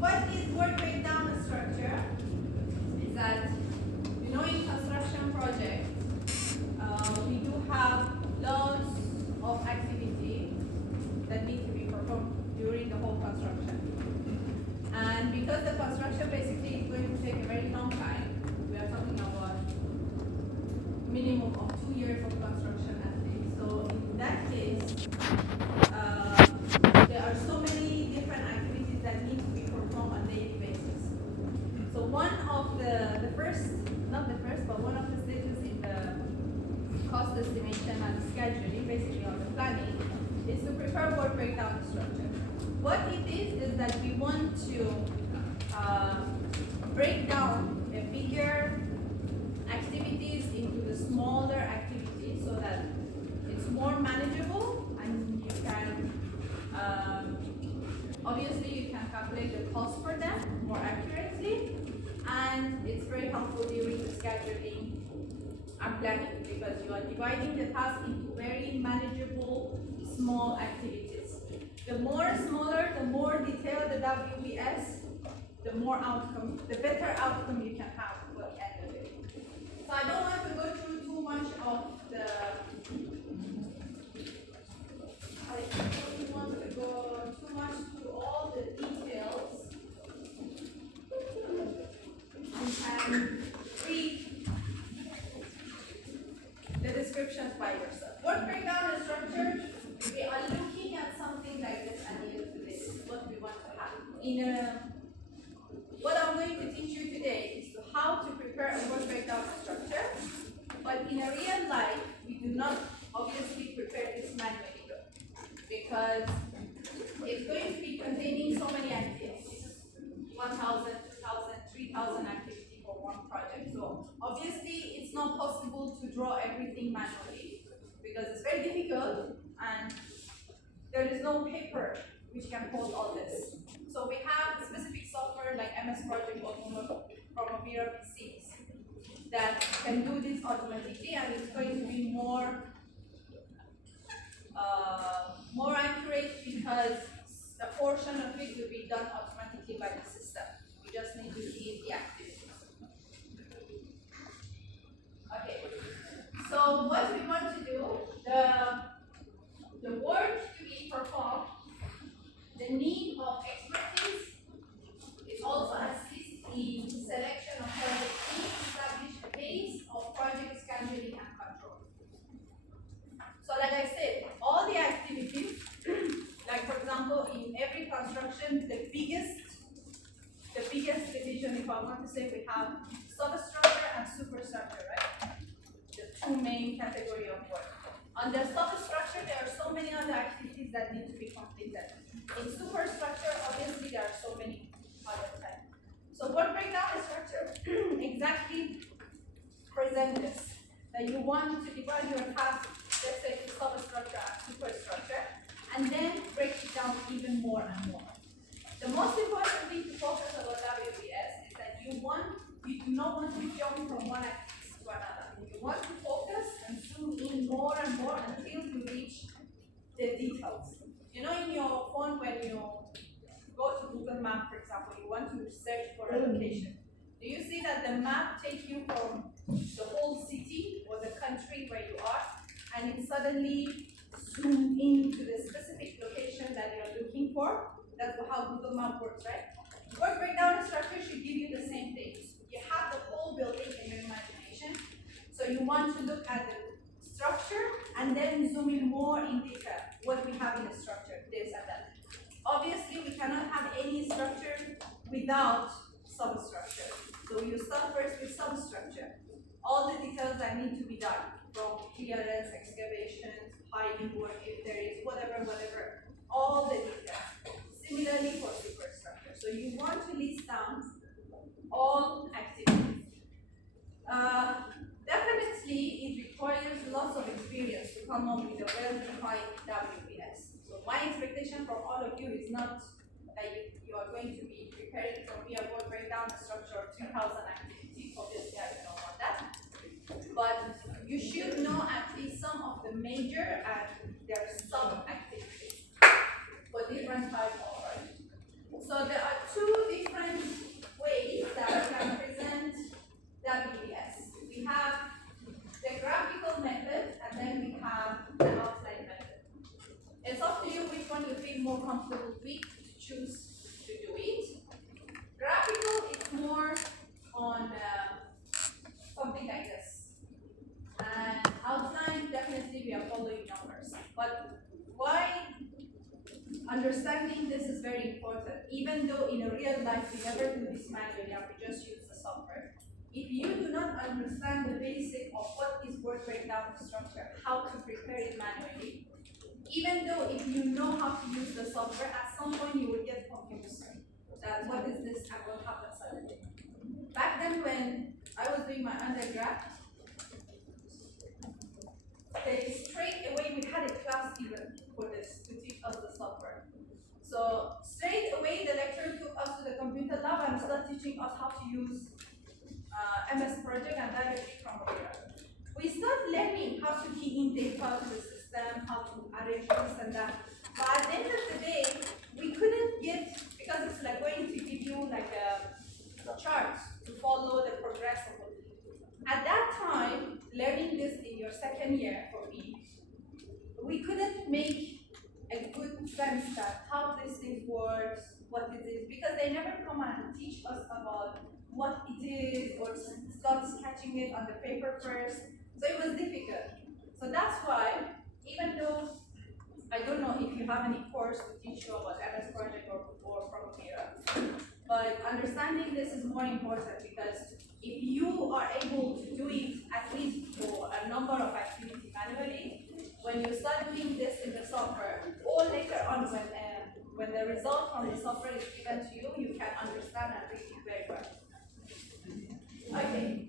what is work breakdown structure? Is that, in construction projects, we do have lots of activity that need to be performed during the whole construction. And because the construction basically is going to take a very long time, we are talking about minimum of 2 years of construction at least. So in that case, there are so many different activities that need to be performed on a daily basis. So one of the first, not the first, but one of the stages in the cost estimation and scheduling, basically on the planning, is to prepare work breakdown structure. What it is that we want to break down a bigger activities into the smaller activities so that it's more manageable and you can obviously you can calculate the cost for them more accurately, and it's very helpful during the scheduling and planning because you are dividing the task into very manageable small activities. The more smaller, the more detailed the WBS, the more outcome, the better outcome you can have for the end of it. So I don't want to go through too much of the. I don't want to go too much through all the details. You can read the descriptions by yourself. Work breakdown and structure. We are looking at something like this at the end of this. This is what we want to have. What I'm going to teach you today is how to prepare a work breakdown structure. But in a real life, we do not obviously prepare this manually because it's going to be containing so many activities, 1,000, 2,000, 3,000 activities for one project. So obviously, it's not possible to draw everything manually because it's very difficult and there is no paper which can hold all this. So we have specific software like MS Project or Primavera PCs that can do this automatically, and it's going to be more accurate because a portion of it will be done automatically by the system. We just need to see the activities. Okay. So what we want to do, the work to be performed, the need of expertise is also assist in selection of project teams, establish a base of project scheduling and control. So like I said, all the activities, like for example, in every construction, the biggest division, if I want to say, we have substructure and superstructure, right? The two main category of work. On the substructure, there are so many other activities that need to be completed. In superstructure, obviously, there are so many other types. So work breakdown structure exactly present this, that you want to divide your task, let's say, to substructure and superstructure, and then break it down even more and more. The most important thing to focus about WBS is that you do not want to jump from one activity to another. You want to focus and zoom in more and more until you reach the details. In your phone, when you go to Google Maps, for example, you want to search for a location. Do you see that the map takes you from the whole city or the country where you are, and it suddenly zooms into the specific location that you're looking for? That's how Google Maps works, right? Work breakdown structure should give you the same thing. You have the whole building in your imagination, so you want to look at the structure and then zoom in more in detail what we have in the structure, this and that. Obviously, we cannot have any structure without substructure. So you start first with substructure. All the details that need to be done, from clearance, excavations, piling work, if there is whatever, all the details. Similarly for superstructure. So you want to list down all activities. Definitely, it requires lots of experience to come up with a well-defined WBS. So my expectation from all of you is not that you are going to be preparing from me a work breakdown structure of 2,000 activities. Obviously, I don't want that. But you should know at least some of the major and their sub-activities for different types of projects. So there are two choose to do it. Graphical is more on something like this. And outline, definitely we are following numbers. But why understanding this is very important, even though in a real life we never do this manually and we just use the software. If you do not understand the basic of what is word breakdown structure, how to prepare it manually, even though if you know how to use the software, at some point you will get confused that what is this and what happens suddenly. Back then when I was doing my undergrad, they straight away we had a class even for this to teach us the software. So straight away the lecturer took us to the computer lab and started teaching us how to use MS Project and directly from here. We start learning how to key in data to the system, how to arrange this and that. But at the end of the day, we couldn't get, because it's like going to give you like a chart to follow the progress of it. At that time, learning this in your second year for me, we couldn't make a good sense that how these things works, what it is, because they never come and teach us about what it is or start sketching it on the paper first. So it was difficult. So that's why, even though I don't know if you have any course to teach you about MS Project or from here, but understanding this is more important because if you are able to do it at least for a number of activities manually, when you start doing this in the software, or later on when the result from the software is given to you, you can understand and read it very well. Okay,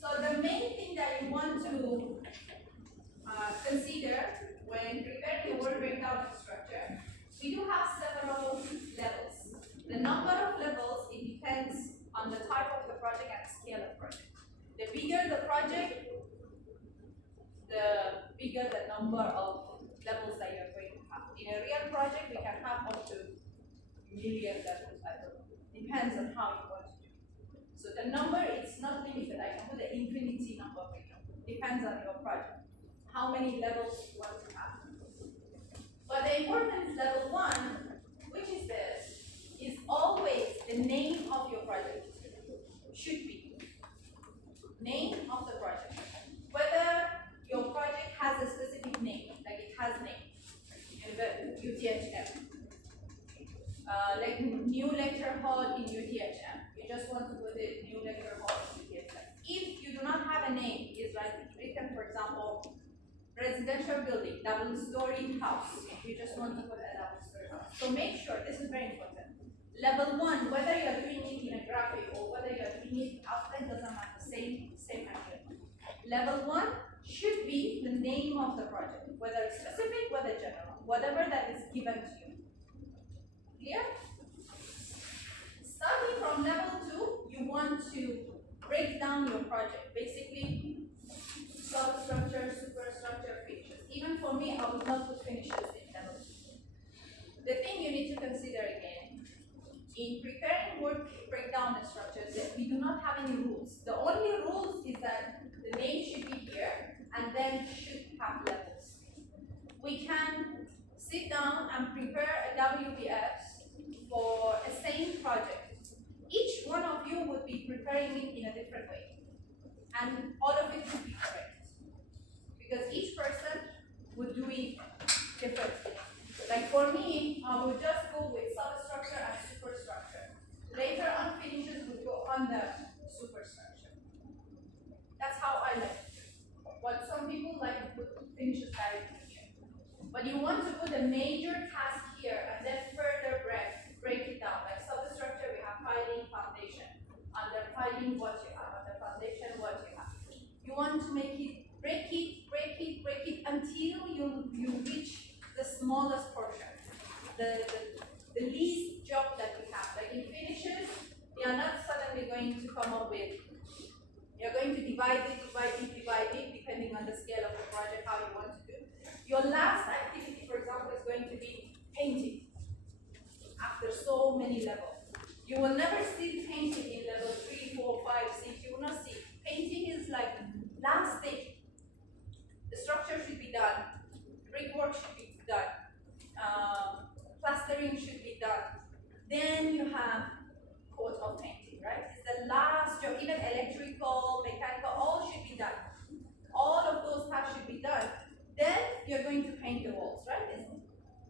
so the main thing that you want to consider when preparing a word breakdown structure, we do have several levels. The number of levels, it depends on the type of the project and scale of project. The bigger the project, the bigger the number of levels that you're going to have. In a real project, we can have up to million levels, I don't know. Depends on how you want to do it. So the number is not limited. I can put an infinity number for you. Depends on your project. How many levels you want to have. But the important is level 1, which is this, is always the name of your project. Should be. Name of the project. Whether your project has a specific name, like it has name, in the UTHM. Like new lecture hall in UTHM. You just want to put it new lecture hall in UTHM. If you do not have a name, it's like written, for example, residential building, double-story house. You just want to put a double-story house. So make sure, this is very important. Level 1, whether you are doing it in a graphic or whether you are doing it outside, doesn't matter, same idea. Level 1 should be the name of the project, whether it's specific, whether general, whatever that is given to you. Clear? Starting from level 2, you want to break down your project. Basically, substructure, superstructure, finishes. Even for me, I would not put finishes in level 2. The thing you need to consider again, in preparing word breakdown structures, we do not have any rules. The only rules is that the name should be here and then should have levels. We can sit down and prepare a WBS for a same project. Each one of you would be preparing it in a different way. And all of it would be correct. Because each person would do it differently. Like for me, I would just go with substructure and superstructure. Later on, finishes would go on the superstructure. That's how I like it. But some people like to put finishes directly here. But you want to put a major task here and then further break it down. Like substructure, we have piling, foundation. Under piling, what you have. Under foundation, what you have. You want to make it, break it until you reach the smallest portion, the least job that you have. Like in finishes, you are not suddenly going to come up with, you're going to divide it, depending on the scale of the project, how you want to do. Your last activity, for example, is going to be painting. After so many levels. You will never see painting in level 3, 4, 5, 6. You will not see. Painting is like last stage. The structure should be done. Brickwork should be done. Plastering should be done. have coat of painting, right? It's the last job, even electrical, mechanical, all should be done. All of those tasks should be done. Then you're going to paint the walls, right? It's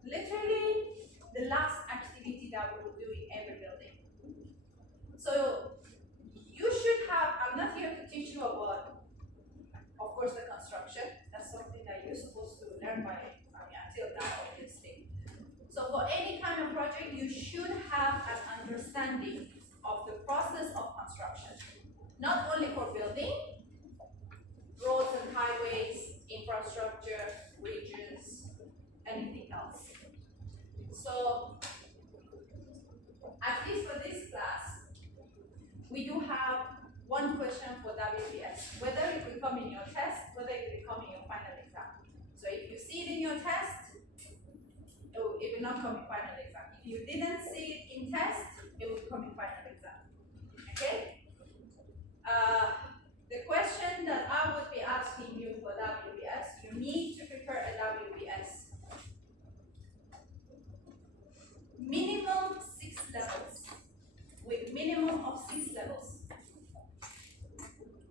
literally the last activity that we will do in every building. So you should have, I'm not here to teach you about, of course, the construction. That's something that you're supposed to learn until now, obviously. So for any kind of project, you should have an understanding of the process of construction. Not only for building, roads and highways, infrastructure, bridges, anything else. So, at least for this class, we do have one question for WBS, whether it will come in your test, whether it will come in your final exam. So if you see it in your test, it will not come in final exam. If you didn't see it in test, it will come in final exam. Okay? The question that I would be asking you for WBS, you need to prepare a WBS. Minimum 6 levels, with minimum of 6 levels.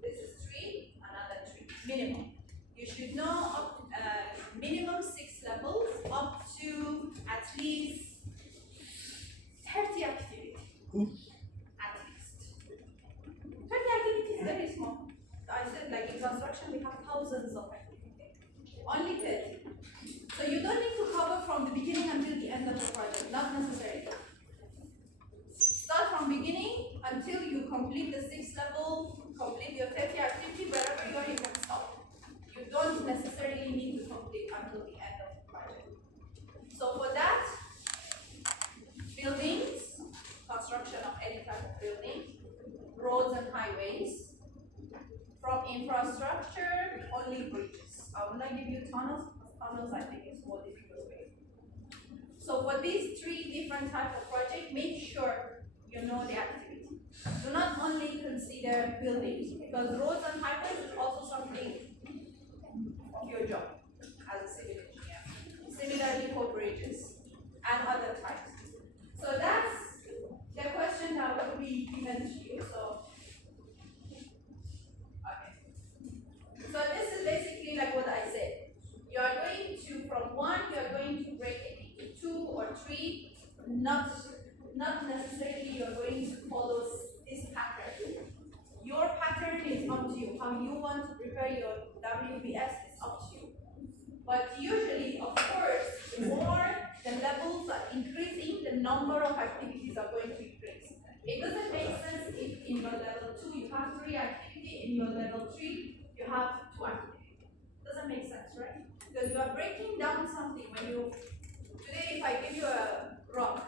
This is 3, another 3, minimum. You should know minimum 6 levels up to at least 30 activities. At least. 30 activities is very small. I said, like in construction, we have thousands of activities. Only 30. So you don't need to cover from the beginning until the end of the project, not necessarily. Start from beginning until you complete the 6th level, complete your 30 activity, wherever you are, you can stop. You don't necessarily need to complete until the end of the project. So for that, buildings, construction of any type of building, roads and highways. From infrastructure, only bridges. I will not give you tunnels. Tunnels, I think, is more difficult way. So for these 3 different types of projects, make sure you know the activity. Do not only consider buildings, because roads and highways is also something of your job as a civil engineer. Similarly for bridges and other types. So that's the question that will be given to you. So this is basically like what I said. You are going to, from 1, you are going to break it into 2 or 3. Not necessarily you are going to follow this pattern. Your pattern is up to you. How you want to prepare your WBS is up to you. But usually, of course, the more the levels are increasing, the number of activities are going to increase. It doesn't make sense if in your level 2 you have 3 activities, in your level 3 you have 2 activities. Doesn't make sense, right? Because you are breaking down something. When you, today if I give you a rock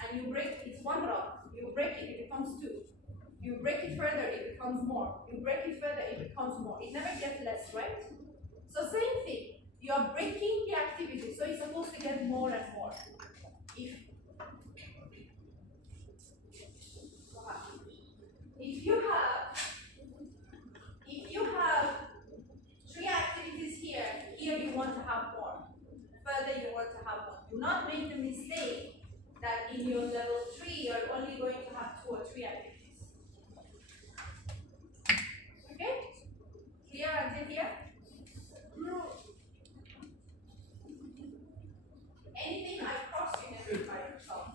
and you break, it's 1 rock, you break it, it becomes 2. You break it further, it becomes more. You break it further, it becomes more. It never gets less, right? So same thing. You are breaking the activity, so it's supposed to get more and more. If you have 3 activities here you want to have more. Further, you want to have 1. Do not make the mistake that in your level 3 you're only going to have 2 or 3 activities. Okay? Clear until here? Anything I cross, you can read by yourself.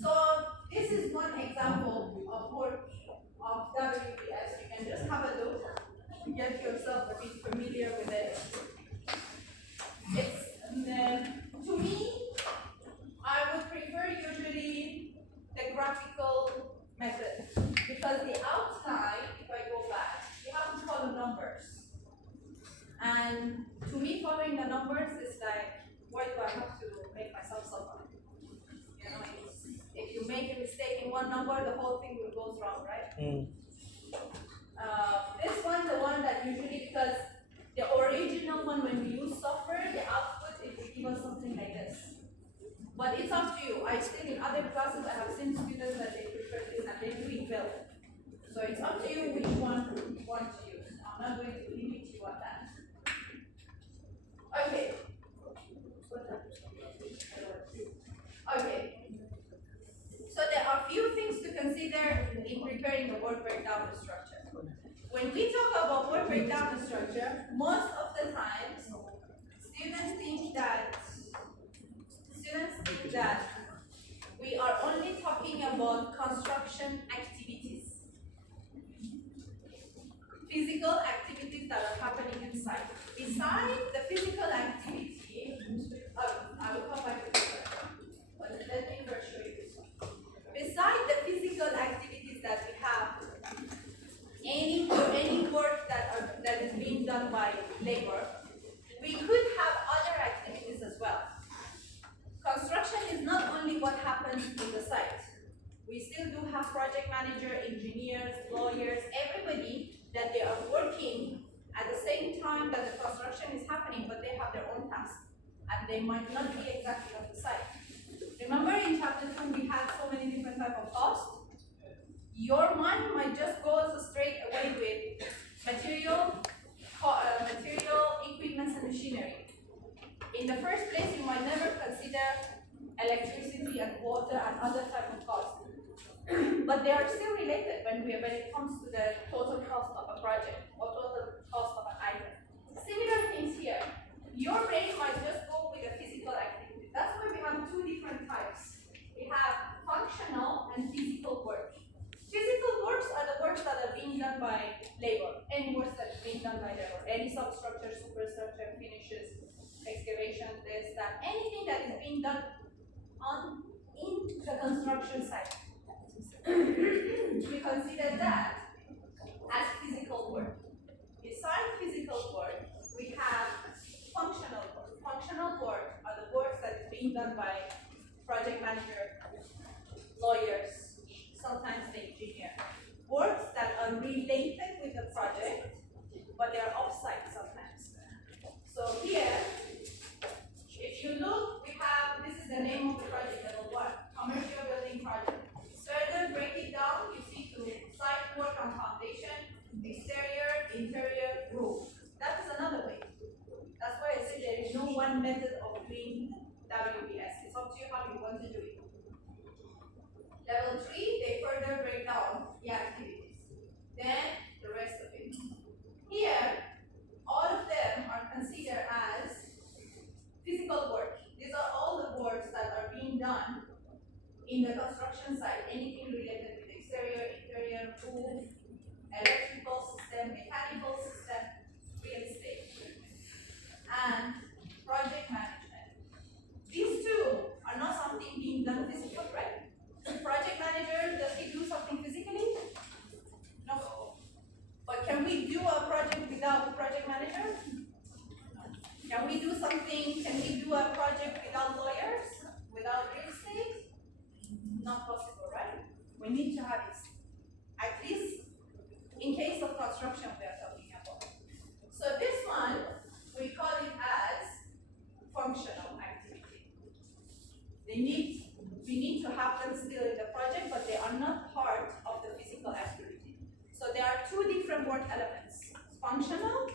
So this is one example of work of WBS. You can just have a look to get yourself a bit familiar with it. It's to me, I would prefer usually the graphical method, because the outline, if I go back, you have to follow numbers. And to me, following the numbers is like, why do I have to make myself suffer? You know, if you make a mistake in one number, the whole thing will go wrong, right? This one, the one that usually, because the original one, when we use software, the output, it will give us something like this. But it's up to you. I still, in other classes, I have seen students that they prefer this and they do it well. So it's up to you which one you want to use. I'm not going to limit you on that. Okay. Okay. consider in preparing the work breakdown structure. When we talk about work breakdown structure, most of the times students think that we are only talking about construction activities, physical activities that are happening inside. Besides the physical activity, I will come back to this one, but let me first show you this one. Besides the physical activities that we have, any work that is being done by labor, we could have other activities as well. Construction is not only what happens in the site. We still do have project manager, engineers, lawyers, everybody that they are working at the same time that the construction is happening, but they have their own tasks, and they might not be exactly on the site. Remember in chapter 2 we had so many different types of costs? Your mind might just go straight away with material, equipment, and machinery. In the first place, you might never consider electricity and water and other type of costs. But they are still related when it comes to the total cost of a project or total cost of an item. Similar things here. Your brain might just go with a physical activity. That's why we have two different types. We have functional and physical work. Physical works are the works that are being done by labor. Any works that is being done by labor. Any substructure, superstructure, finishes, excavation, this, that, anything that is being done in the construction site. We consider that as physical work. Besides physical work, we have functional work. Functional work are the works that is being done by project manager, lawyers, sometimes the engineer. Works that are related with the project, but they are off-site sometimes. So here, if you look, we have, this is the name of the project, level 1, commercial building project. Further break it down, you see to site work on foundation, exterior, interior, roof. That is another way. That's why I said there is no one method of doing WBS. It's up to you how you want to do it. Level 3, they further break down the activities. Then the rest of it. Here, all of them are considered as physical work. These are all the works that are being done in the construction site. Anything related with exterior, interior, roof, electrical system, mechanical system, real estate, and project management. These two are not something being done physically, right? Project manager, does he do something physically? No. But can we do a project without a project manager? Can we do a project without lawyers? Without real estate? Not possible, right? We need to have it. At least in case of construction we are talking about. So this one, we call it as functional activity. We need to have them still in the project, but they are not part of the physical activity. So there are two different work elements, functional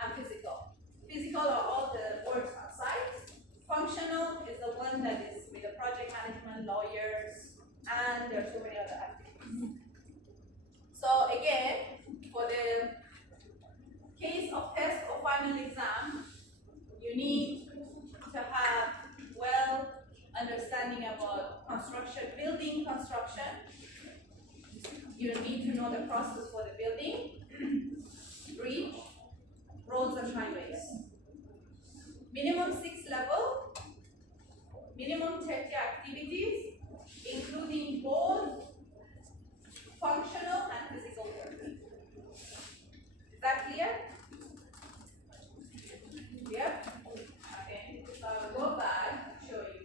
and physical. Physical are all the works on site. Functional is the one that is with the project management, lawyers, and there are so many other activities. So again, for the case of test or final exam, you need to have well understanding about construction, building construction. You need to know the process for the building, bridge, roads and highways. Minimum 6 level, minimum 30 activities, including both functional and physical work. Is that clear? Yep. Okay, so I will go back and show you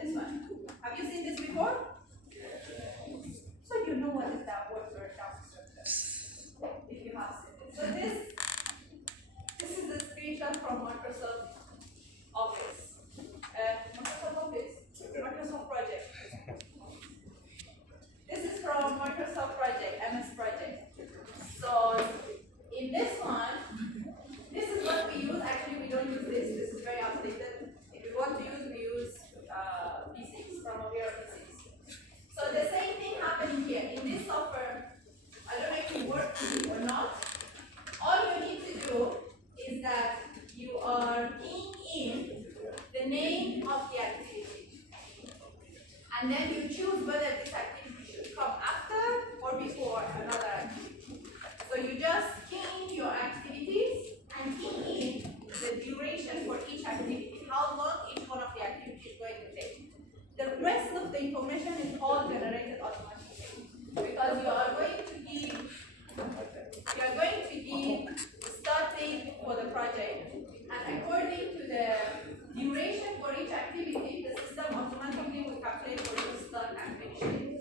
this one. Have you seen this before? So you know what is that word breakdown structure, if you have seen it. So this is a screenshot from Microsoft Office. Microsoft Project. then you choose whether this activity should come after or before another activity. So you just key in your activities and key in the duration for each activity, how long each one of the activities is going to take. The rest of the information is all generated automatically because you are going to give start date for the project, and according to the duration for each activity, the system automatically will calculate for you start and finish date.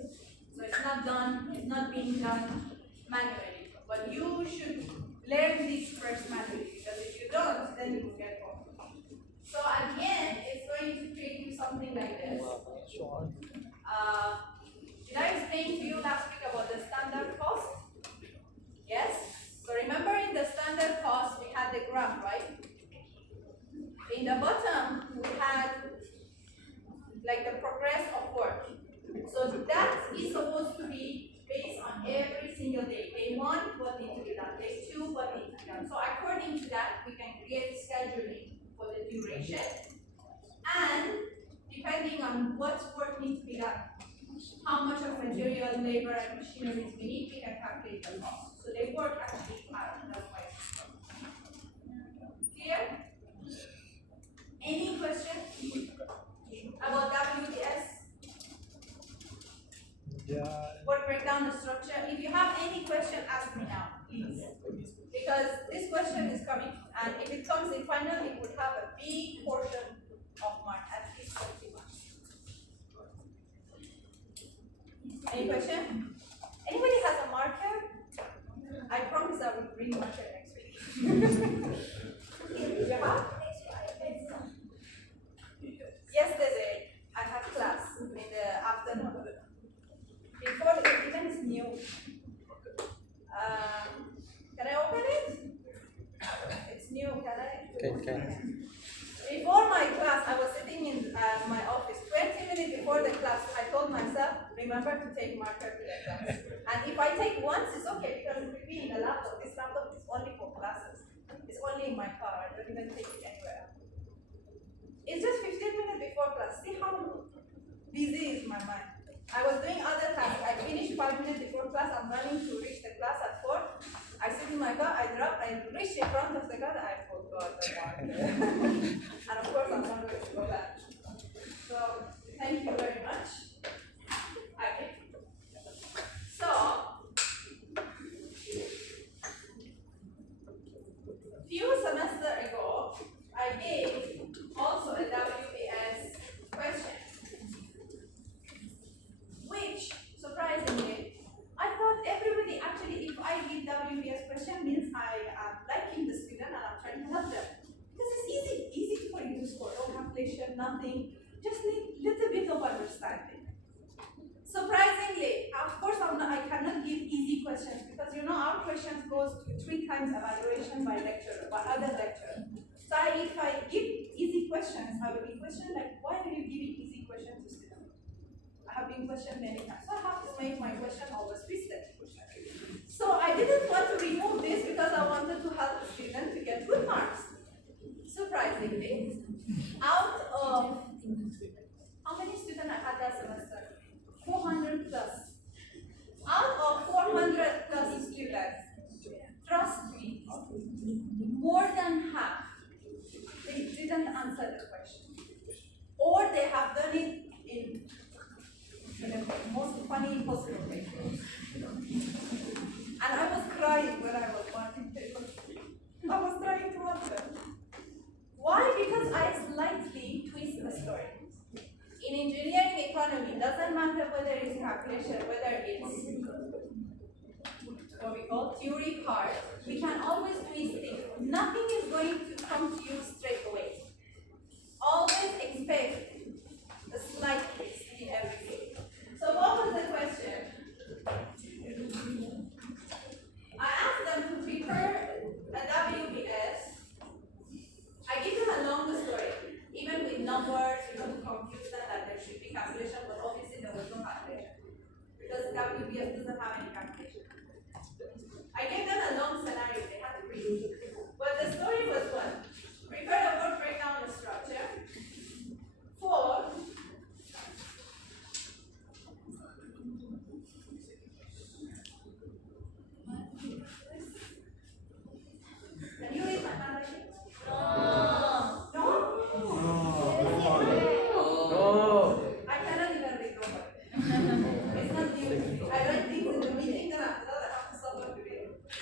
So it's not being done manually, but you should learn this first manually, because if you don't, then you will get wrong. So at the end, it's going to create you something like this. Did I explain to you last week about the standard cost? Yes? So remember in the standard cost, we had the graph, right? In the bottom, we had like the progress of work. So that is supposed to be based on every single day. Day 1, what needs to be done. Day 2, what needs to be done. So according to that, we can create scheduling for the duration. And depending on what work needs to be done, how much of material, labor, and machinery we need, we can calculate the cost. So they work actually out. That's why it's clear? Any questions about WBS? Yeah. Work breakdown the structure. If you have any question, ask me now, please. Because this question is coming, and if it comes in final, it would have a big portion of mark, at least 20 marks. Any question? Anybody has a marker? I promise I will bring marker next week. You have? Yesterday, I had class in the afternoon. Before the event is new. Can I open it? It's new, can I? Okay. Before my class, I was sitting in my office. 20 minutes before the class, I told myself, remember to take marker to the class. And if I take once, it's okay because it will be in the laptop. This laptop is only for classes. It's only in my car. I don't even take it anywhere. It's just 15 minutes before class. See how busy is my mind. I was doing other tasks. I finished 5 minutes before class. I'm running to reach the class at 4. I sit in my car, I drop, I reach in front of the car, I forgot the marker. And of course, I'm not going to go back. So, thank you very much. Okay. So, few semesters ago, I gave also a WBS question, which surprisingly, I thought everybody actually, if I give WBS question, means I am liking the student and I'm trying to help them. Because it's easy for you to score, no calculation, nothing, just need little bit of understanding. Surprisingly, of course I cannot give easy questions because our questions goes to 3 times evaluation by lecturer, by other lecturer. So if I give easy questions, I will be questioned like, why are you giving easy questions to students? I have been questioned many times. So I have to make my question always twisted. So I didn't want to remove this because I wanted to help the student to get good marks. Surprisingly, out of how many students I had that semester? 400 plus. Out of 400 plus students, trust me, more than half, they didn't answer the question. Or they have done it in the most funny possible way. And I was crying when I was watching papers. I was trying to help them. Why? Because I slightly twist the story. In engineering economy, it doesn't matter whether it's calculation, whether it's what we call theory part, we can always twist it. Nothing is going to come to you straight away. Always expect a slight twist in everything. So what was the question? I asked them to prepare a WBS. I give them a long story, even with numbers, to confuse them that there should be calculation, but obviously there was no calculation because WBS doesn't have any calculation. I gave them a long scenario they had to read, but the story was what? Prepare a work breakdown structure for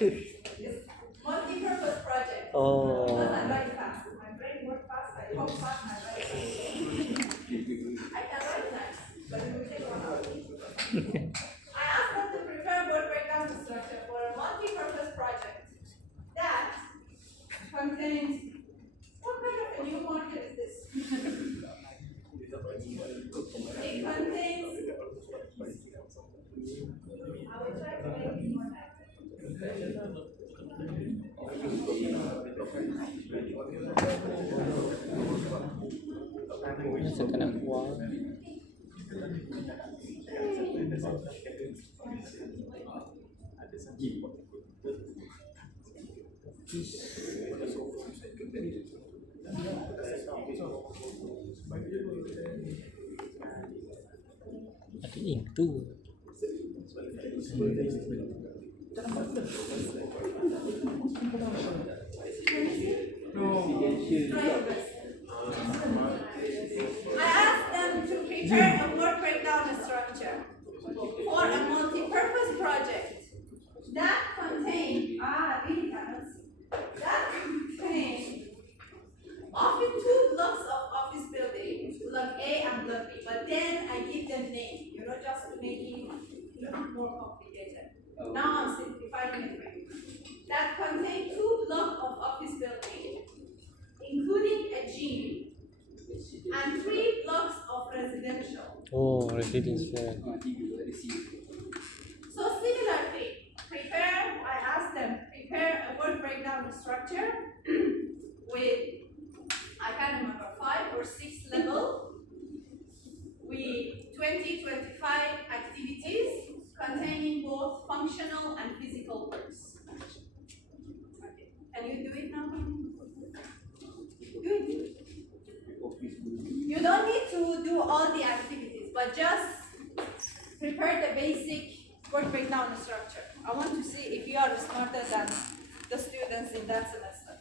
It's multi-purpose project. Oh. Because I write fast. My brain works fast. I talk fast. I write fast. I can write nice, but it will take 1 hour. I asked them to prepare word breakdown structure for a multi-purpose project that contains, what kind of a new market is this? It contains, I will try to make it more nice. Sa kanang kuha. Ada itu. I asked them to prepare a word breakdown structure for a multi-purpose project that contains, really happens, that contains often 2 blocks of office buildings, block A and block B, but then I give them names, just to make it look more complicated. Now I'm simplifying it for you. That contain 2 blocks of office buildings, including a gym, and 3 blocks of residential. Oh, residential. So similarly, I asked them, prepare a word breakdown structure with, I can't remember, 5 or 6 level, with 20-25 activities containing both functional and physical works. Okay. Can you do it now? Do it. You don't need to do all the activities, but just prepare the basic word breakdown structure. I want to see if you are smarter than the students in that semester.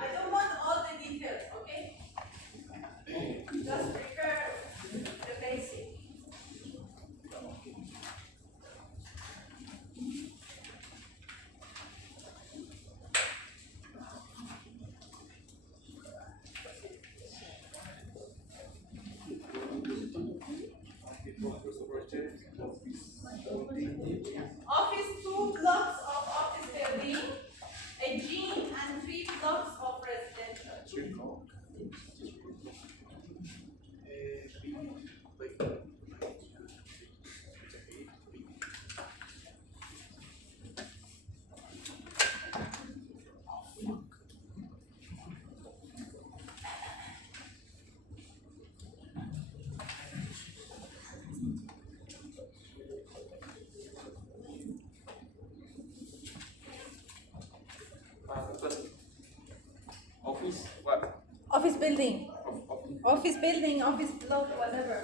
I don't want all the details, okay? Just prepare the basic. Office, 2 blocks of office building, a gym, and 3 blocks of residential. Office what? Office building. Office building, office block, whatever.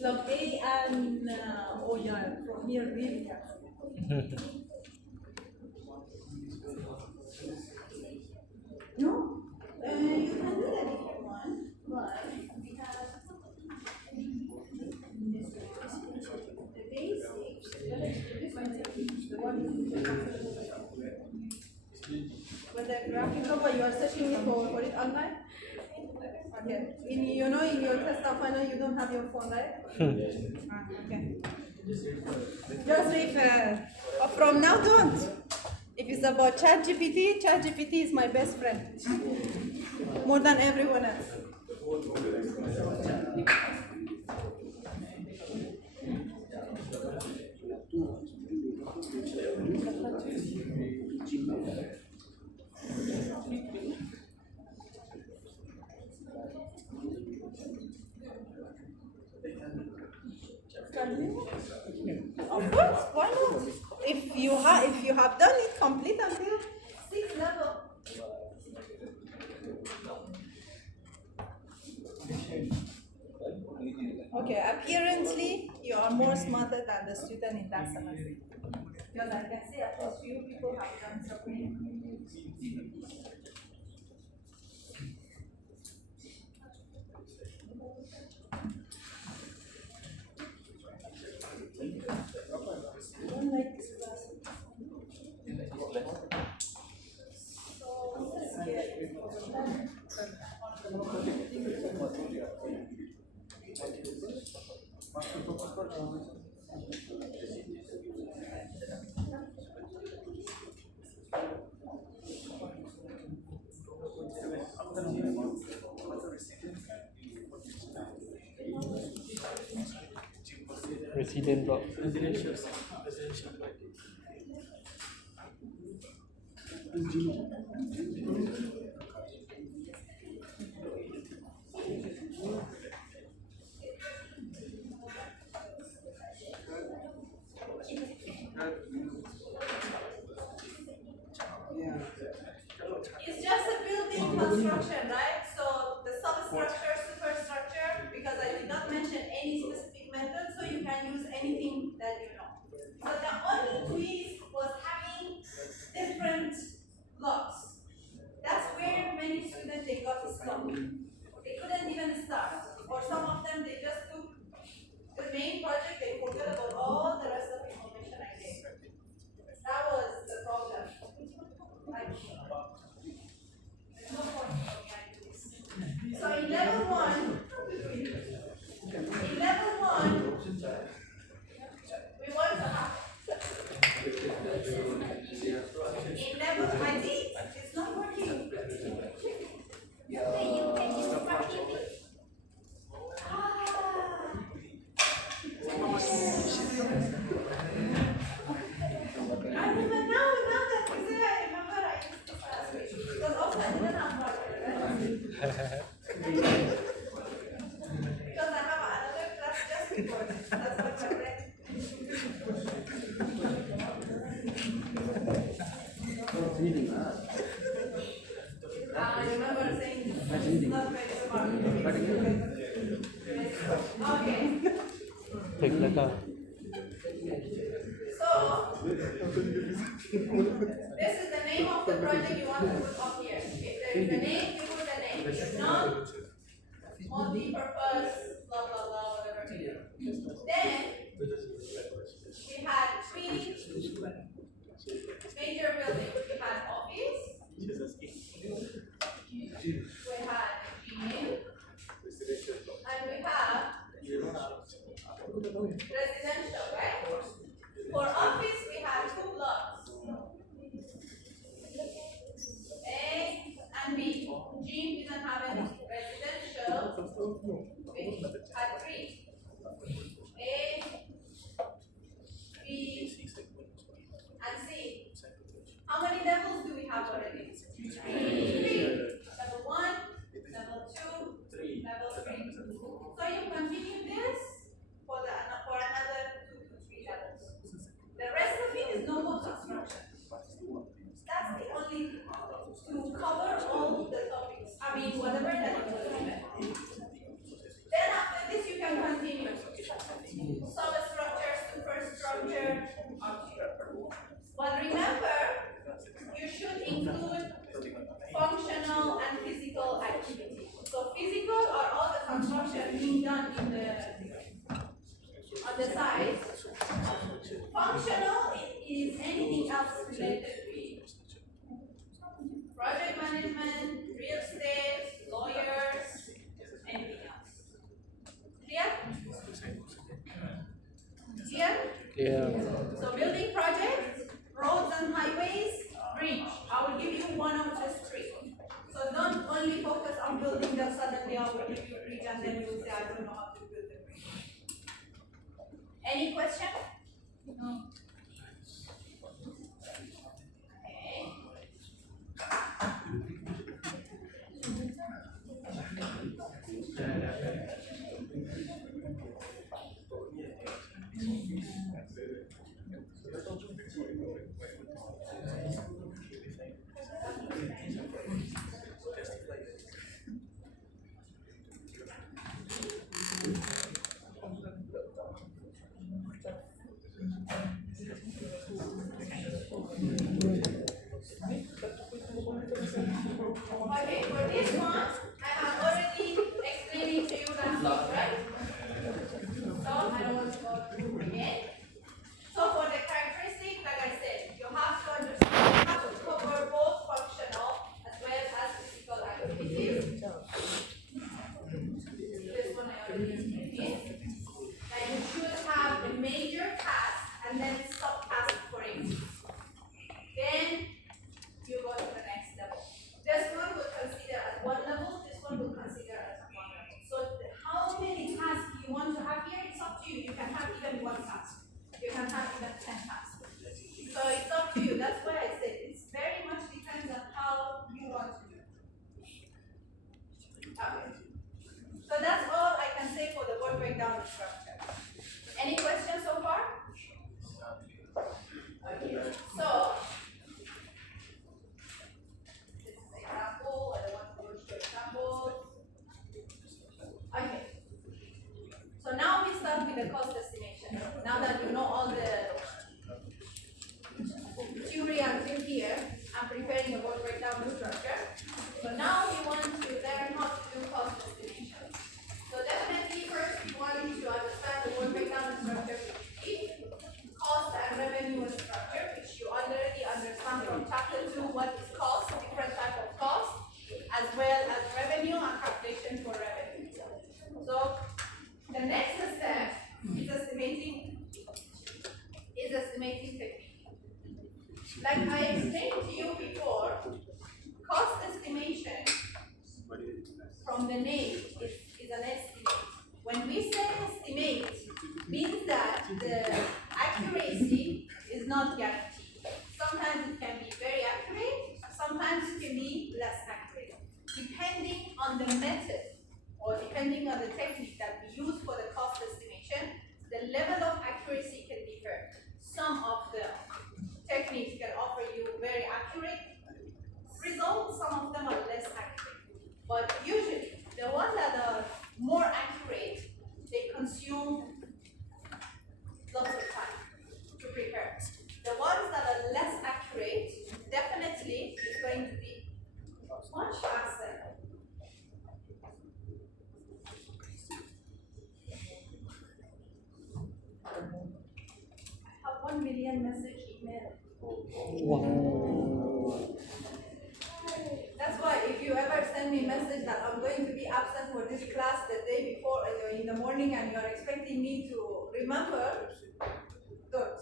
Block A and, oh yeah, from here really. No, you can do that if you want, but we have the basics, the one with the graphic cover, you are searching for it online? Okay. In your test final, you don't have your phone, right? Okay. Just refer. From now, don't. If it's about ChatGPT is my best friend. More than everyone else. Of course, why not? If you have done it complete until 6th level. Okay, apparently you are more smarter than the student in that semester. Because I can see at least few people have done something. I don't like this class. So scary. Resident block. It's just a building construction, right? So the substructure, superstructure, because I did not mention any specific method, so you can use anything that you know. So the only twist was having different blocks. That's where many students they got stuck. They couldn't even start. Or some of them they just took the main project, they forgot about all the rest of the information I gave. That was the problem. Like, there's no point for me I do this. So in level one, we want to have. In level, I did. It's not working. I remember now that you say I remember I used this last week. Because also I didn't have water, right? Because I have another class just before this. That's what my friend. I remember saying this is not very smart. Okay. Take the car. So, this is the name of the project you want to put up here. If there is a name, you put the name. If not, multi-purpose, blah, blah, blah, whatever. Then, we had 3 major buildings. We had office, we had gym, and we have residential, right? For office, we have 2 blocks, A and B. Gym didn't have any. Residential, we had 3. A, B, and C. How many levels do we have already? 3. Level 1, level 2, level 3. So you continue this for another 2 to 3 levels. The rest of it is normal construction. That's the only thing to cover all the topics. I mean, whatever that you will remember. Then after this, you can continue. Substructure, superstructure, but remember, you should include functional and physical activity. So physical are all the construction being done on the side. Functional is anything else related to it. Project management, real estate, lawyers, anything else. Clear? Clear? Yeah. So building projects, roads and highways, bridge. I will give you one of these 3. So don't only focus on building them, suddenly I will give you a bridge and then you will say I don't know how to build a bridge. Any question? No. Okay. Okay, for this one, I have already explained to you last week, right? So I don't want to go through again. So for the characteristic, like I said, you have to understand, you have to cover both functional as well as physical activities. This one I already explained. And you should have a major task and then sub-task for it. Then you go to the next level. This one will consider as one level, this one will consider as one level. So how many tasks you want to have here, it's up to you. You can have even one task. You can have even 10 tasks. So it's up to you. That's why I said it's very much depends on how you want to do it. Okay. So that's all I can say for the work breakdown structure. Any questions so far? Okay. So example, I don't want to go through examples. Okay. So now we start with the cost estimation. Now that you know all the theory until here, I'm preparing a work breakdown structure. So now we want to learn how to do cost estimation. So definitely first we want to understand the work breakdown structure, cost and revenue structure, which you already understand from chapter 2 what is cost, different type of cost, as well as revenue and calculation for revenue. So the next step is estimating technique. Like I explained to you before, cost estimation from the name is an estimate. When we say estimate, means that the accuracy is not guaranteed. Sometimes it can be very accurate, sometimes it can be less accurate. Depending on the method or depending on the technique that we use for the cost estimation, the level of accuracy can differ. Some of the techniques can offer you very accurate results, some of them are less accurate. But usually, the ones that are more accurate, they consume lots of time to prepare. The ones that are less accurate, definitely is going to be much faster. I have 1 million message email. Wow. That's why if you ever send me a message that I'm going to be absent for this class the day before in the morning and you're expecting me to remember, don't.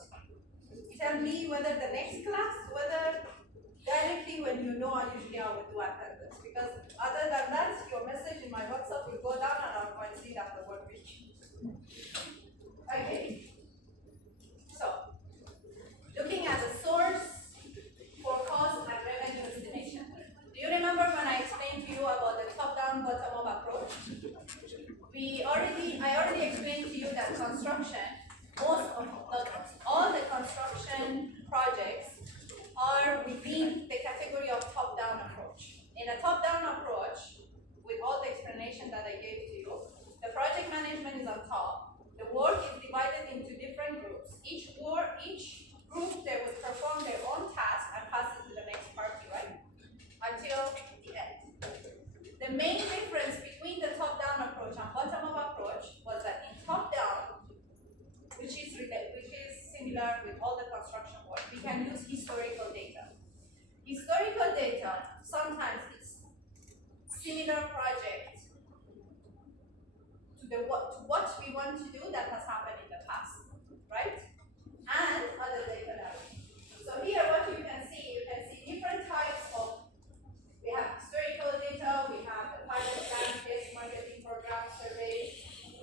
Tell me whether the next class, whether directly when you know I will do attendance. Because other than that, your message in my WhatsApp will go down and I'll go and see it after work week. Okay. So, looking at the source for cost and revenue estimation. Do you remember when I explained to you about the top-down, bottom-up approach? I already explained to you that construction, all the construction projects are within the category of top-down approach. In a top-down approach, with all the explanation that I gave to you, the project management is on top. The work is divided into different groups. Each group, they will perform their own task and pass it to the next party, right? Until the end. The main difference between the top-down approach and bottom-up approach was that in top-down, which is similar with all the construction work, we can use historical data. Historical data, sometimes it's similar project to what we want to do that has happened in the past, right? And other data that so here what you can see different types of, we have historical data, we have the pilot plan, test marketing program, survey,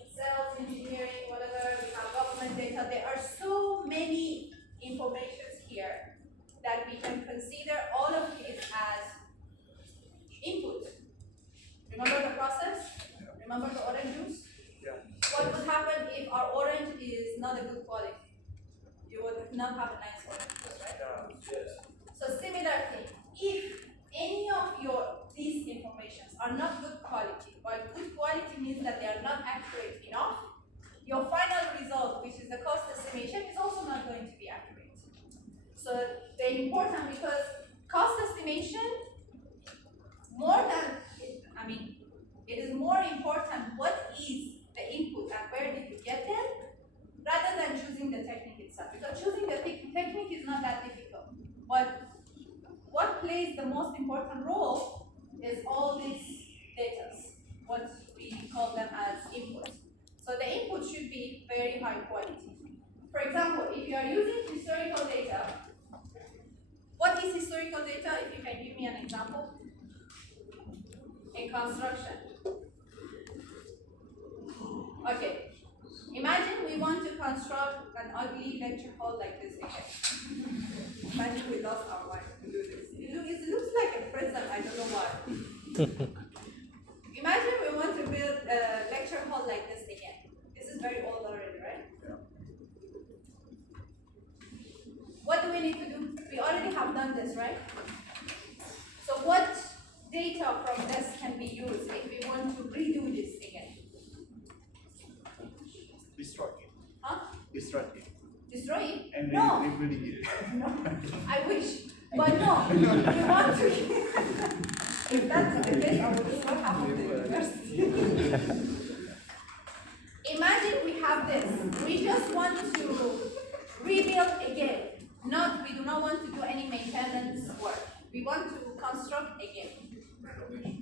sales engineering, whatever, we have government data. There are so many informations here that we can consider all of these as input. Remember the process? Remember the orange juice? Yeah. What would happen if our orange is not a good quality? You would not have a nice orange juice, right? Yeah. most important role is all these data, what we call them as inputs. So the input should be very high quality. For example, if you are using historical data, what is historical data? If you can give me an example. In construction. Okay. Imagine we want to construct an ugly lecture hall like this again. Imagine we lost our mind to do this. It looks like a prison, I don't know why. Imagine we want to build a lecture hall like this again. This is very old already, right? Yeah. What do we need to do? We already have done this, right? So what data from this can be used if we want to redo this again? Destroy it. Huh? Destroy it. Destroy it? And No. rebuilding it. No. I wish. But no. We want to. If that's the case, I will destroy half of the university. Imagine we have this. We just want to rebuild again. We do not want to do any maintenance work. We want to construct again.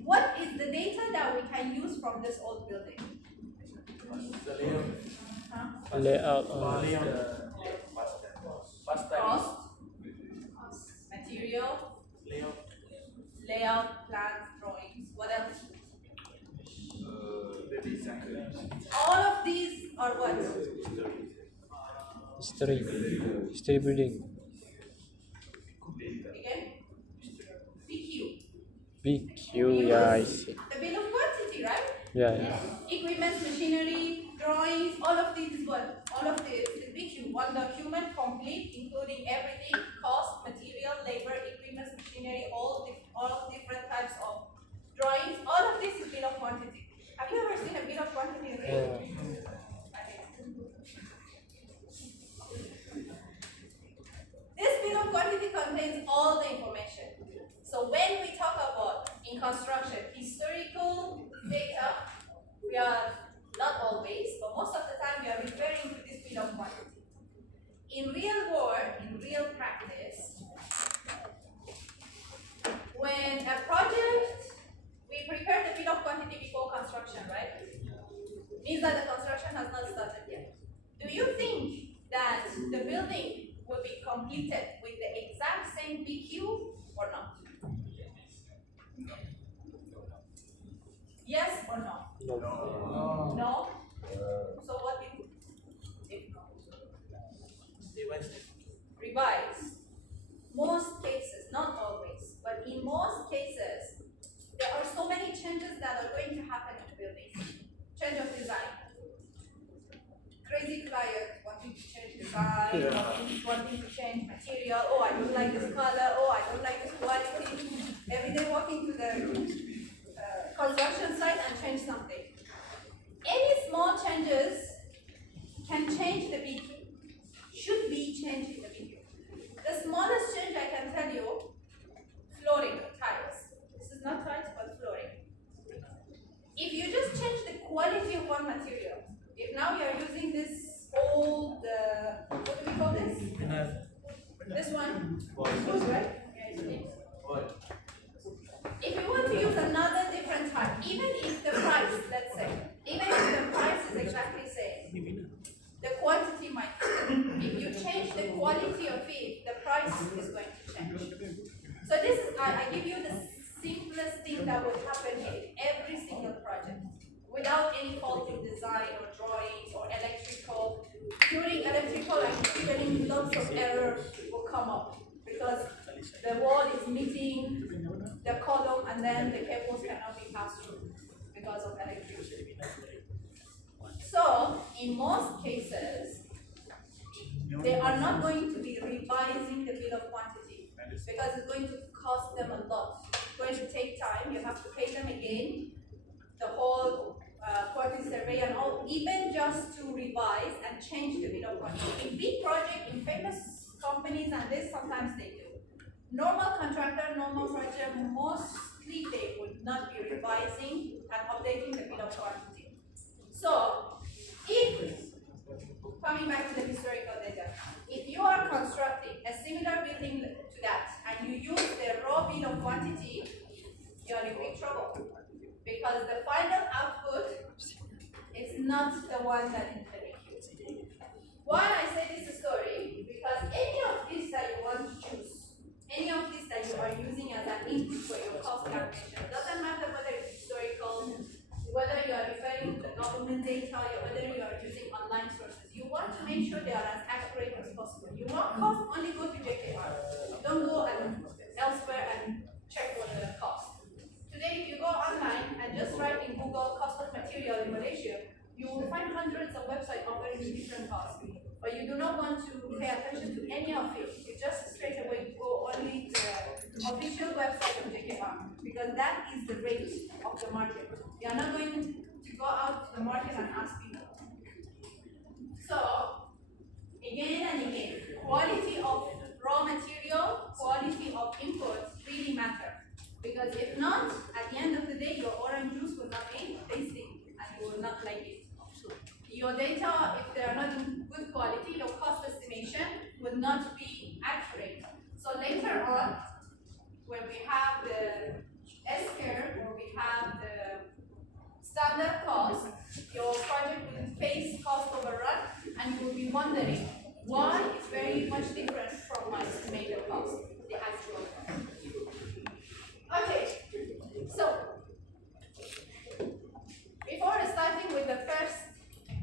What is the data that we can use from this old building? Huh? Layout. Cost, material, layout, plans, drawings. What else? The design. All of these are what? History building. Again? BQ. BQ, yeah, I see. The bill of quantity, right? Yeah. Equipment, machinery, drawings, all of these is what? All of this is BQ. One document complete, including everything, cost, material, labor, equipment, machinery, all different types of drawings. All of this is bill of quantity. Have you ever seen a bill of quantity in real? This bill of quantity contains all the information. So when we talk about, in construction, historical data, we are not always, but most of the time we are referring to this bill of quantity. In real world, in real practice, when a project, we prepare the bill of quantity before construction, right? Means that the construction has not started yet. Do you think that the building will be completed with the exact same BQ or not? Yes or no? No. No? So what if no? Revise. Most cases, not always, but in most cases, there are so many changes that are going to happen in the building. Change of design. Crazy client wanting to change design, wanting to change material. Oh, I don't like this color. Oh, I don't like this quality. Every day walking to the construction site and change something. Any small changes can change the BQ. Should be changed in the BQ. The smallest change I can tell you, flooring, tiles. This is not tiles, but flooring. If you just change the quality of one material, if now you are using this old, what do we call this? This one? Wood, right? Yeah, it's wood. If you want to use another different type, even if the price, let's say, even if the price is exactly the same, the quantity might change. If you change the quality of it, the price is going to change. So this is, I give you the simplest thing that would happen in every single project, without any fault in design or drawings or electrical. During electrical, I'm feeling lots of errors will come up because the wall is meeting the column and then the cables cannot be passed through because of electricity. So, in most cases, they are not going to be revising the bill of quantity because it's going to cost them a lot. It's going to take time, you have to pay them again, the whole quantity survey and all, even just to revise and change the bill of quantity. In big projects, in famous companies and this, sometimes they do. Normal contractor, normal project, mostly they would not be revising and updating the bill of quantity. So, if, coming back to the historical data, if you are constructing a similar building to that and you use the raw bill of quantity, and the BQ. Why I say this story? Because any of these that you want to choose, any of these that you are using as an input for your cost calculation, doesn't matter whether it's historical, whether you are referring to the government data, or whether you are using online sources. You want to make sure they are as accurate as possible. You want cost, only go to JKR. Don't go and elsewhere and check for the cost. Today, if you go online and just write in Google cost of material in Malaysia, you will find hundreds of websites offering different costs. But you do not want to pay attention to any of it. You just straight away go only to the official website of JKR, because that is the rate of the market. You are not going to go out to the market and ask people. So, again and again, quality of raw material, quality of inputs really matter. Because if not, at the end of the day, your orange juice will not be tasting and you will not like it. Your data, if they are not in good quality, your cost estimation will not be accurate. So later on, when we have the S-curve or we have the standard cost, your project will face cost overrun and you will be wondering why it's very much different from my estimated cost, the actual cost. Okay, so before starting with the first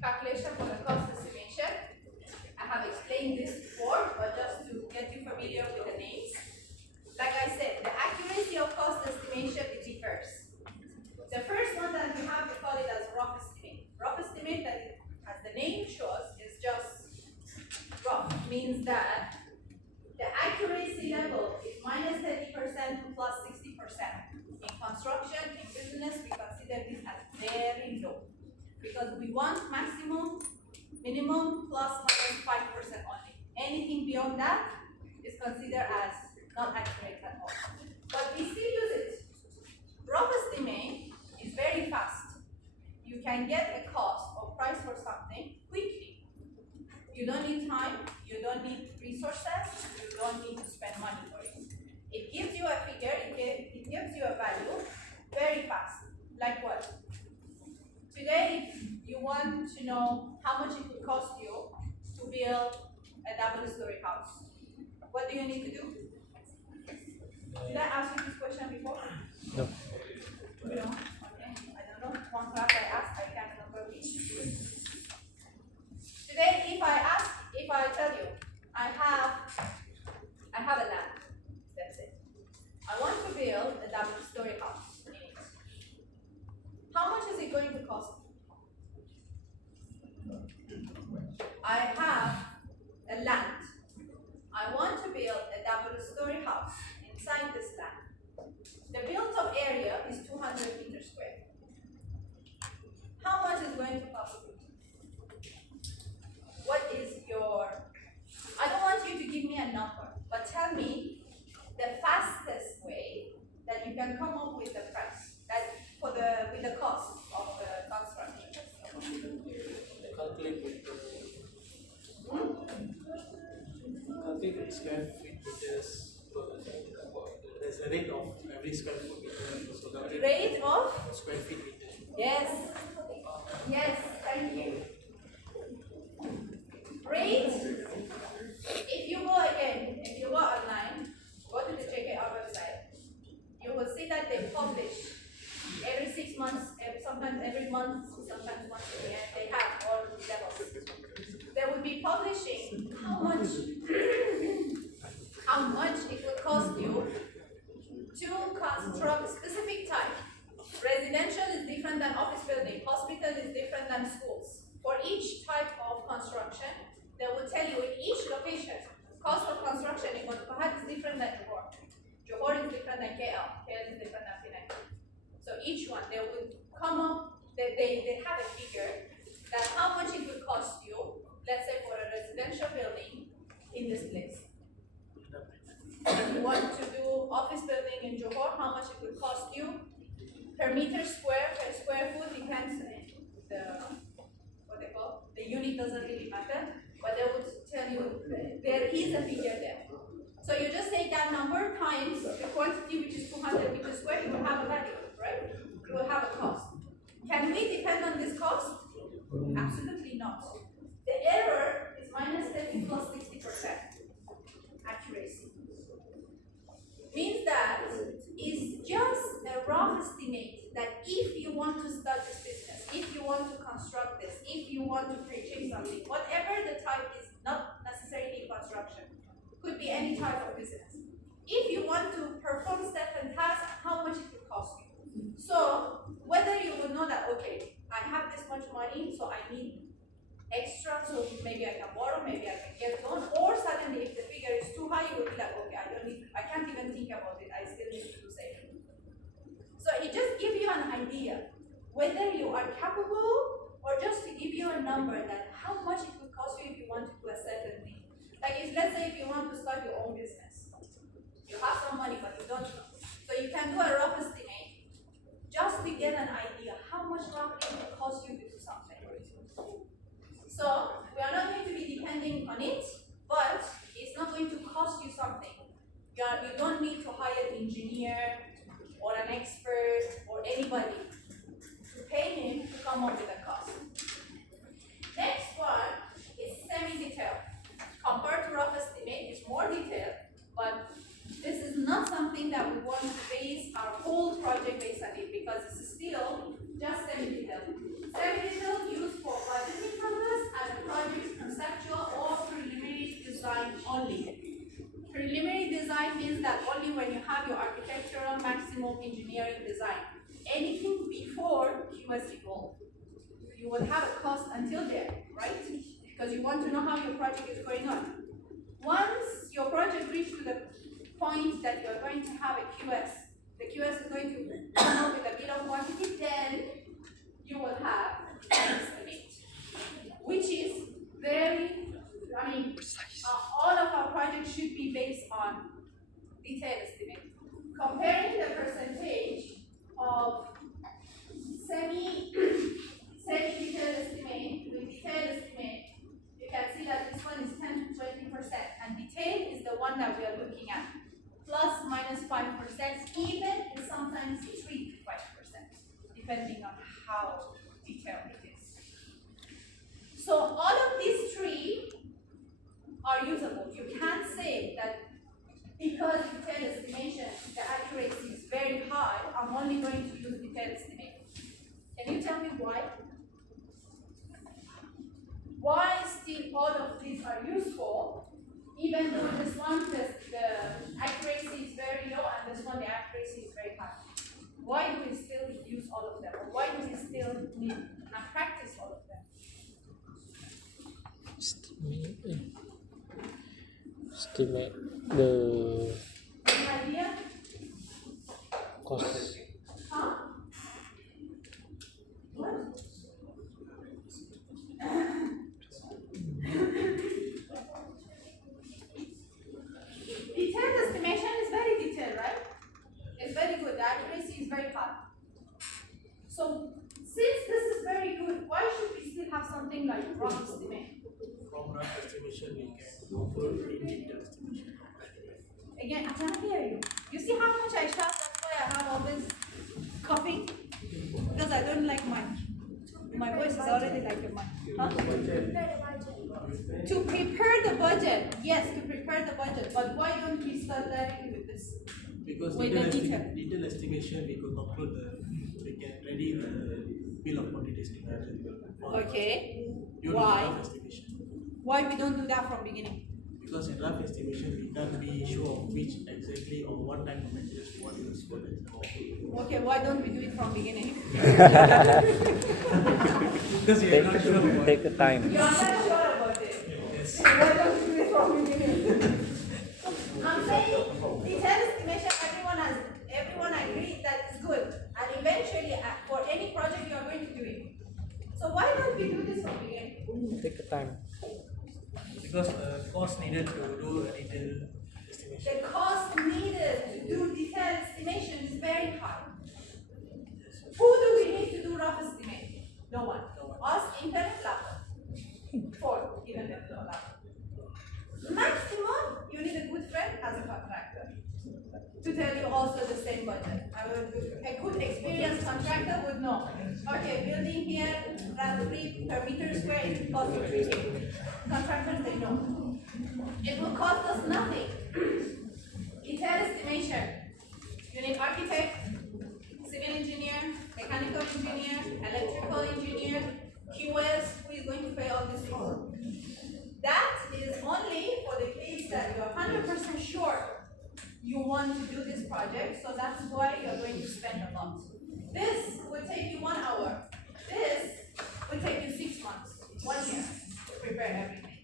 calculation for the cost estimation, I have explained this before, but just to get you familiar with the names. Like I said, the accuracy of cost estimation differs. The first one that we have, we call it as rough estimate. Rough estimate, that as the name shows, is just rough. Means that the accuracy level is minus 30% to plus 60%. In construction, in business, we consider this as very low. Because we want maximum, minimum, plus minus 5% only. Anything beyond that is considered as not accurate at all. But we still use it. Rough estimate is very fast. You can get a cost or price for something quickly. You don't need time, you don't need resources, you don't need to spend money for it. It gives you a figure, it gives you a value very fast. Like what? Today, if you want to know how much it would cost you to build a double-story house, what do you need to do? Did I ask you this question before? No. No? Okay, I don't know. One class I asked, I can't remember which. Today, if I tell you, I have a land, that's it. I want to build a double-story house in it. How much is it going to cost me? I have a land. I want to build a double-story house inside this land. The built-up area is 200 meters square. How much is going to cost you? What is your, I don't want you to give me a number, but tell me the fastest way that you can come up with the price, that with the cost of the construction. Calculate with calculate with square feet meters. There's a rate of every square foot meter. So the Rate of? Square feet meter. Yes. Yes, thank you. Rate, if you go online, go to the JKR website, you will see that they publish every 6 months, sometimes every month, sometimes once a year, they have all levels. They will be publishing how much it will cost you to construct specific type. Residential is different than office building, hospital is different than schools. For each type of construction, they will tell you in each location, cost of construction in Montpellier is different than Johor. Johor is different than KL, KL is different than Penang. So each one, they will come up, they have a figure that how much it will cost you, let's say for a residential building in this place. If you want to do office building in Johor, how much it will cost you per meter square, per square foot, depends the unit doesn't really matter, but they would tell you there is a figure there. So you just take that number times the quantity, which is 200 meters square, you will have a value, right? You will have a cost. Can we depend on this cost? Absolutely not. not. The error is minus 30 plus 60% accuracy. Means that it's just a rough estimate that if you want to start this business, if you want to construct this, if you want to purchase something, whatever the type is, not necessarily construction, could be any type of business. If you want to perform certain tasks, how much it will cost you. So whether you would know that, okay, I have this much money, so I need extra, so maybe I can borrow, maybe I can get loan, or suddenly if the figure is too high, you will be like, okay, I can't even think about it, I still need to do saving. So it just gives you an idea whether you are capable, or just to give you a number that how much it will cost you if you want to do a certain thing. Like if, let's say if you want to start your own business, you have some money but you don't know. So you can do a rough estimate just to get an idea how much roughly it will cost you to do something. So we are not going to be depending on it, but it's not going to cost you something. You don't need to hire an engineer or an expert or anybody to pay him to come up with a cost. Next one is semi-detailed. Compared to rough estimate, it's more detailed, but this is not something that we want to base our whole project based on it because it's still just semi-detailed. Semi-detailed used for budgeting purpose and project conceptual or preliminary design only. Preliminary design means that only when you have your architectural maximum engineering design. Anything before QS evolve, you will have a cost until there, right? Because you want to know how your project is going on. Once your project reaches to the point that you are going to have a QS, the QS is going to come up with a bill of quantity, then you will have an estimate, which is very, all of our projects should be based on detailed estimate. Comparing the percentage of semi-detailed estimate with detailed estimate, you can see that this one is 10 to 20%, and detailed is the one that we are looking at. Plus minus 5%, even and sometimes 3 to 5%, depending on how detailed it is. So all of these three are usable. You can't say that because detailed estimation, the accuracy is very high, I'm only going to use detailed estimate. Can you tell me why? Why still all of these are useful, even though this one, the accuracy is very low, and this one, the accuracy is very high? Why do we still use all of them? Or why do we still need and practice all of them? Estimate the Any idea? cost. Huh? What? Detailed estimation is very detailed, right? It's very good. The accuracy is very high. So, since this is very good, why should we still have something like rough estimate? From rough estimation, we can go for detailed estimation. Again, I cannot hear you. You see how much I shout? That's why I have all this coughing? Because I don't like my voice is already like a mic. Huh? To prepare the budget. Yes, to prepare the budget. But why don't we start directly with this? Because With the detail. detailed estimation, we could conclude we can ready the bill of quantities together. Okay. Due to the Why? rough estimation. Why we don't do that from beginning? Because in rough estimation, we can't be sure of which exactly or what type of materials what is for it. Okay, why don't we do it from beginning? Because we are not sure what. Take the time. You are not sure about it. Yes. Why don't we do it from beginning? I'm saying detailed estimation, everyone agrees that it's good. And eventually, for any project, you are going to do it. So why don't we do this from beginning? Take the time. Because cost needed to do a detailed estimation. The cost needed to do detailed estimation is very high. Who do we need to do rough estimate? No one. Us, internet, laptop. 4, even if no laptop. Maximum, you need a good friend as a contractor to tell you also the same budget. A good experienced contractor would know. Okay, building here, 3 per meter square is costing 3K. Contractors, they know. It will cost us nothing. Detail estimation. You need architect, civil engineer, mechanical engineer, electrical engineer, QS, who is going to pay all this for. That is only for the case that you are 100% sure you want to do this project, so that's why you're going to spend a lot. This will take you 1 hour. This will take you 6 months, 1 year to prepare everything.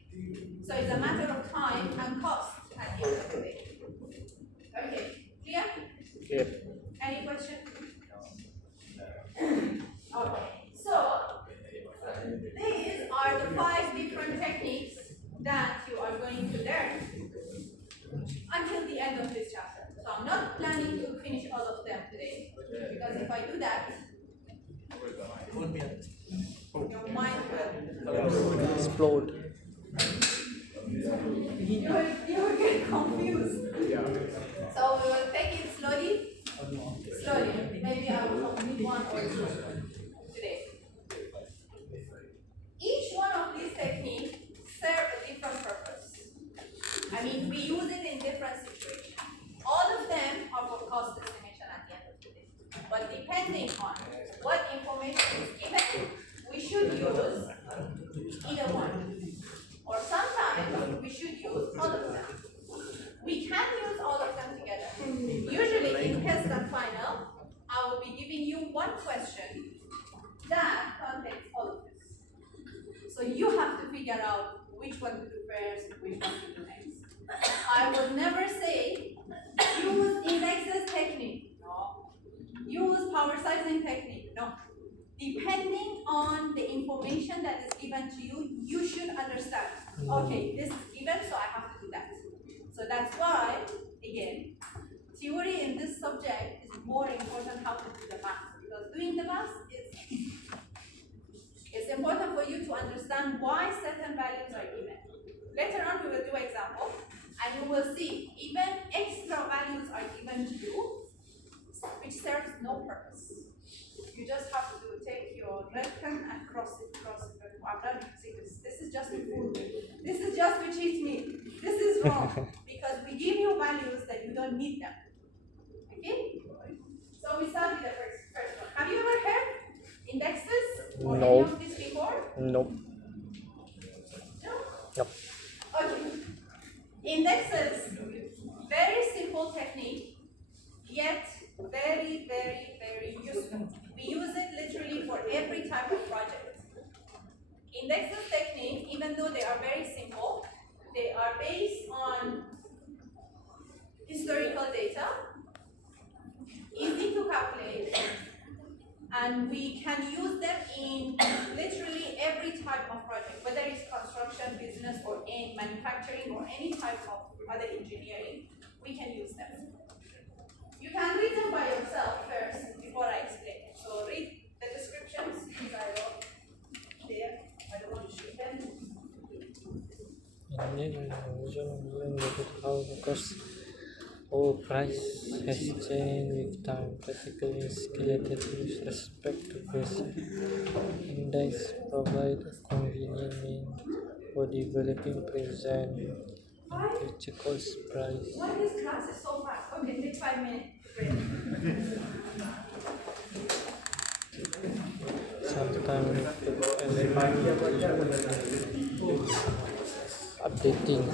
So it's a matter of time and cost at the end of the day. Okay, clear? Clear. Any question? Okay, so these are the 5 different techniques that you are going to learn until the end of this chapter. So I'm not planning to finish all of them today, because if I do that, It won't be your mind will Explode. you will get confused. So we will take it slowly. Maybe I will complete 1 or 2 today. Each one of these techniques serve a different purpose. I mean, we use it in different situations. All of them are for cost estimation at the end of the day. But depending on what information is given, we should use either one. Or sometimes we should use all of them. We can use all of them together. Usually in test and final, I will be giving you 1 question that contains all of this. So you have to figure out which one to do first, which one to do next. I will never say use indexes technique. No. Use power sizing technique. No. Depending on the information that is given to you, you should understand. Okay, this is given, so I have to do that. So that's why, again, theory in this subject is more important how to do the math. Because doing the math is it's important for you to understand why certain values are given. Later on, we will do example, and you will see even extra values are given to you, which serves no purpose. You just have to take your red pen and cross it. I'm not using this. This is just a fool. This is just to cheat me. This is wrong because we give you values that you don't need them. Okay? So we start with the first one. Have you ever heard indexes or any of this before? Nope. No? Nope. Okay. Indexes, very simple technique, yet very, very, very useful. We use it literally for every type of project. Indexes technique, even though they are very simple, they are based on historical data, easy to calculate, and we can use them in literally every type of project, whether it's construction, business, or in manufacturing, or any type of other engineering, we can use them. You can read them by yourself first before I explain it. So read the descriptions I wrote there. I don't want to shoot them. How the cost or price has changed with time, particularly escalated with respect to basic. Index provide a convenient means for developing present and future cost price. Why this class is so fast? Okay, take 5 minutes. Sometimes updating.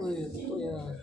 Oh iya, tuh ya.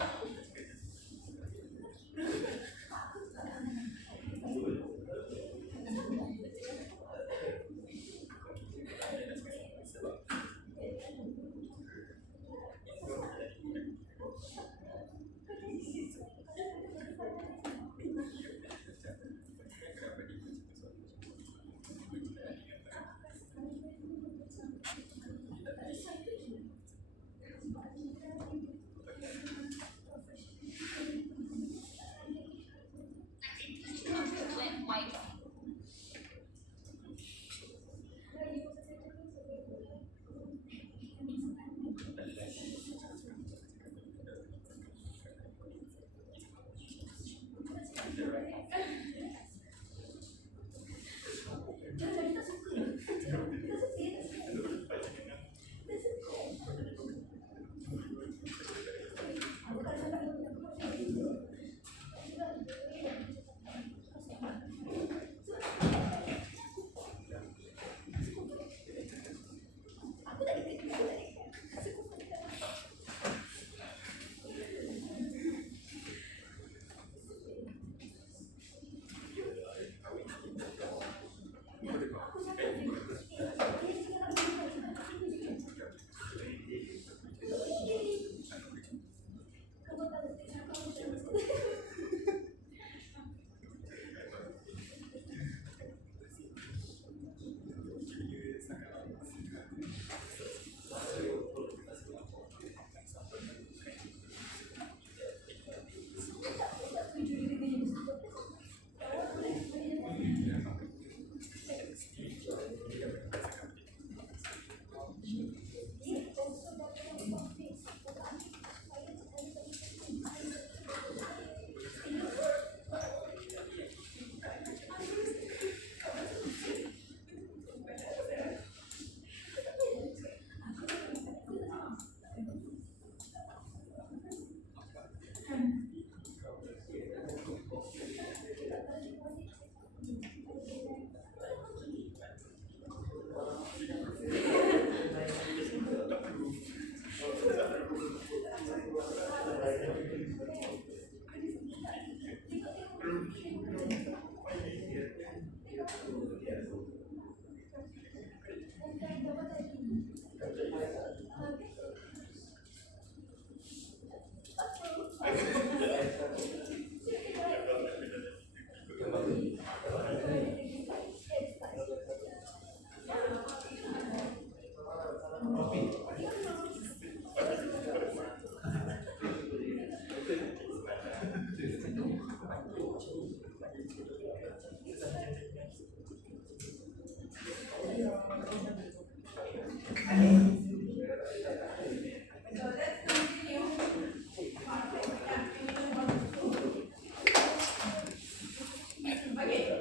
Okay,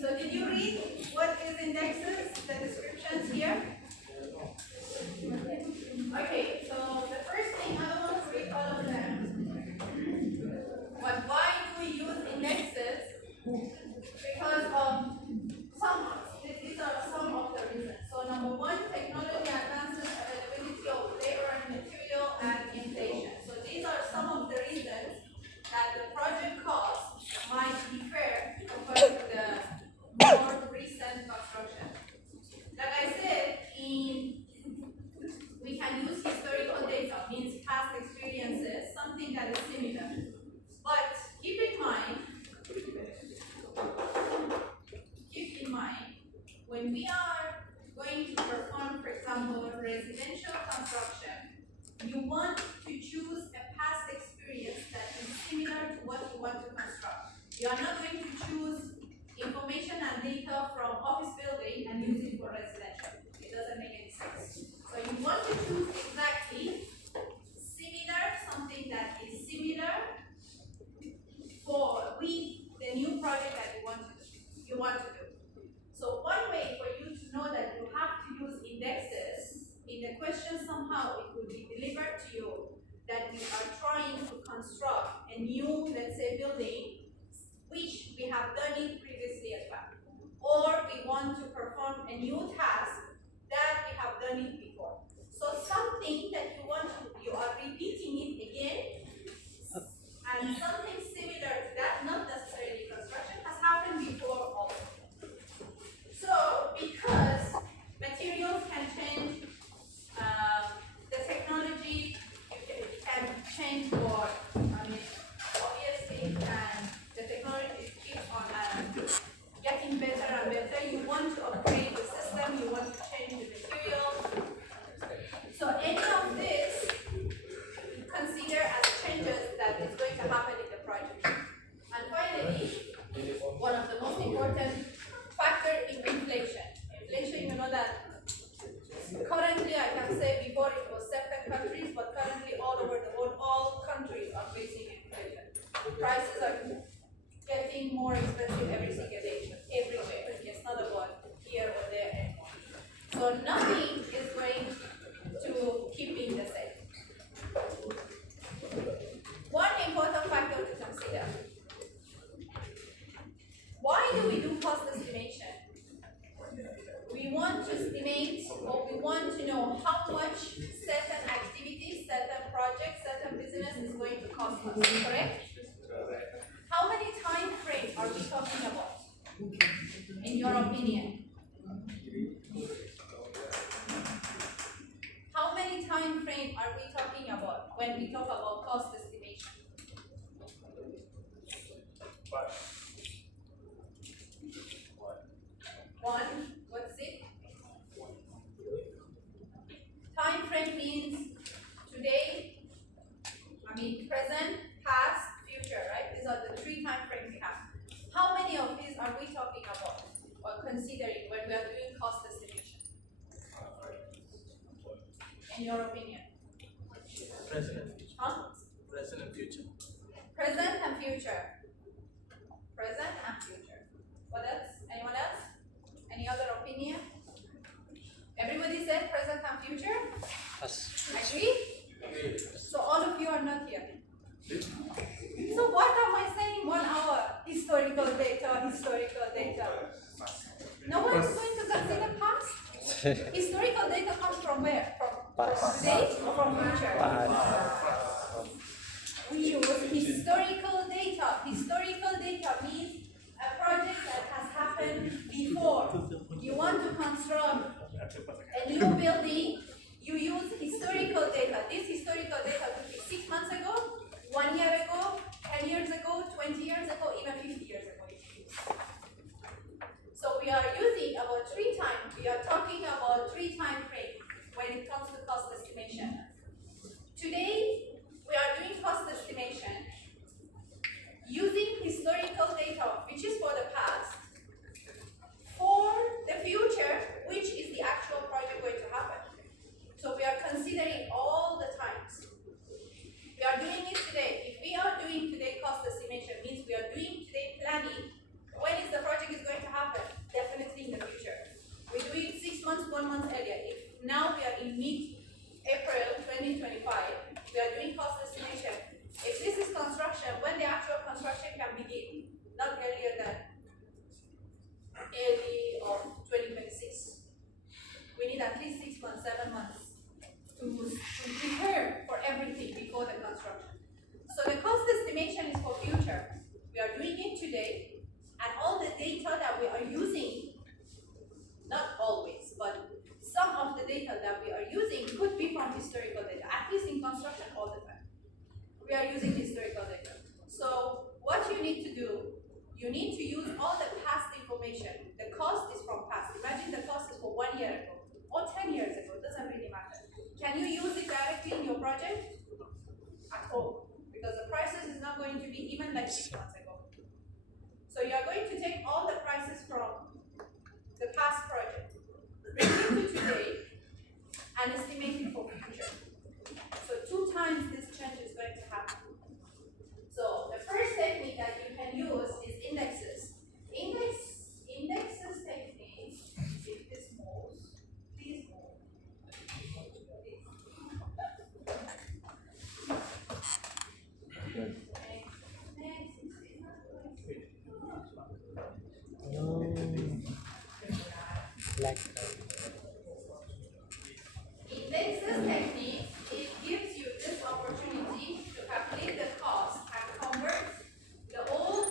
so did you read what is indexes, the descriptions here? Okay, so the first thing, I don't want to read all of them. But why do we use indexes? Because of these are some of the reasons. So number one, technology advances, availability of labor and material, and inflation. So these are some of the reasons that the project cost might differ compared to the more recent construction. Like I said, we can use historical data, means past experiences, something that is similar. But keep in mind, when we are going to perform, for example, residential construction, you want to choose a past experience that is similar to what you want to construct. You are not going to choose information and data from office building and use it for residential. It doesn't make any somehow it will be delivered to you that we are trying to construct a new, let's say, building, which we have done it previously as well. Or we want to perform a new task that we have done it before. So something that you are repeating it again, and something similar to that, not necessarily construction, has happened before also. So because materials can change, the technology can change for, obviously, and the technology keeps on getting better and better. You want to upgrade the system, you want to change the material. So any of this, consider as changes that is going to happen in the project. And finally, one of the most important factor in inflation. Inflation, you know that currently, I can say before it was certain countries, but currently all over the world, all countries are facing inflation. Prices are getting more expensive every single day, everywhere. It's not about here or there anymore. So nothing is going to keep being the same. One important factor to consider. Why do we do cost estimation? We want to estimate, or we want to know how much certain activities, certain projects, certain business is going to cost us, correct? How many time frames are we talking about, in your opinion? How many time frames are we talking about when we talk about cost estimation? One. What's it? Time frame means today, present, past, future, right? These are the three time frames we have. How many of these are we talking about or considering when we are doing cost estimation? In your opinion? Present and future. Huh? Present and future. Present and future. Present and future. What else? Anyone else? Any other opinion? Everybody said present and future? Yes. Agree? So all of you are not here. So what am I saying 1 hour? Historical data. No one is going to consider past? Historical data comes from where? From today or from future? We use historical data. Historical data means a project that has happened before. You want to construct a new building, you use historical data. This historical data could be 6 months ago, 1 year ago, 10 years ago, 20 years ago, even 50 years ago. So we are using about we are talking about 3 time frames when it comes to cost estimation. Today, we are doing cost estimation using historical data, which is for the past, for the future, which is the actual project going to happen. So we are considering all the times. We are doing it today. If we are doing today cost estimation, means we are doing today planning. When is the project is going to happen? Definitely in the future. We do it 6 months, 1 month earlier. If now we are in mid-April 2025, we are doing cost estimation. If this is construction, when the actual construction can begin, not earlier than early of 2026. We need at least 6 months, 7 months to prepare for everything before the construction. So the cost estimation is for future. We are doing it today, and all the data that we are using, not always, but some of the data that we are using could be from historical data, at least in construction all the time. We are using historical data. So what you need to do, you need to use all the past information. The cost is from past. Imagine the cost is for 1 year ago or 10 years ago, it doesn't really matter. Can you use it directly in your project? At all. Because the prices is not going to be even like 6 months ago. So you are going to take all the prices from the past project, bring it to today, and estimate it for future. So 2 times this change is going to happen. So the first technique that you can use is indexes. Indexes technique, if this moves, please move. black. Indexes technique, it gives you this opportunity to calculate the cost and convert the old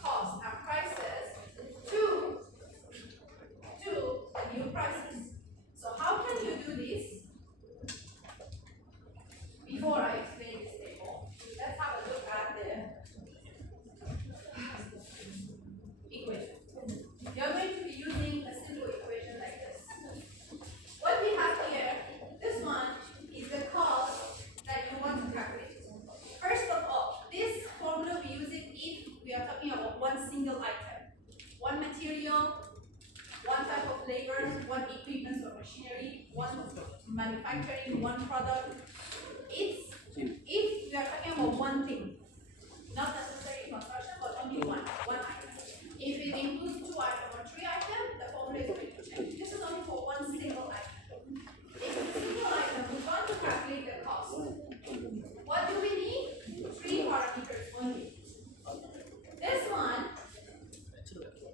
costs and prices to the new prices. So how can you do this? Before I explain this table, let's have a look at the equation. You're going to be using a simple equation like this. What we have here, this one is the cost that you want to calculate. First of all, this formula we use it if we are talking about one single item, one material, one type of labor, one equipment or machinery, one manufacturing, one product. It's if we are talking about one thing, not necessarily construction, but only one item. If it includes 2 items or 3 items, the formula is going to change. This is only for one single item. If it's a single item, we want to calculate the cost. What do we need? 3 parameters only. This one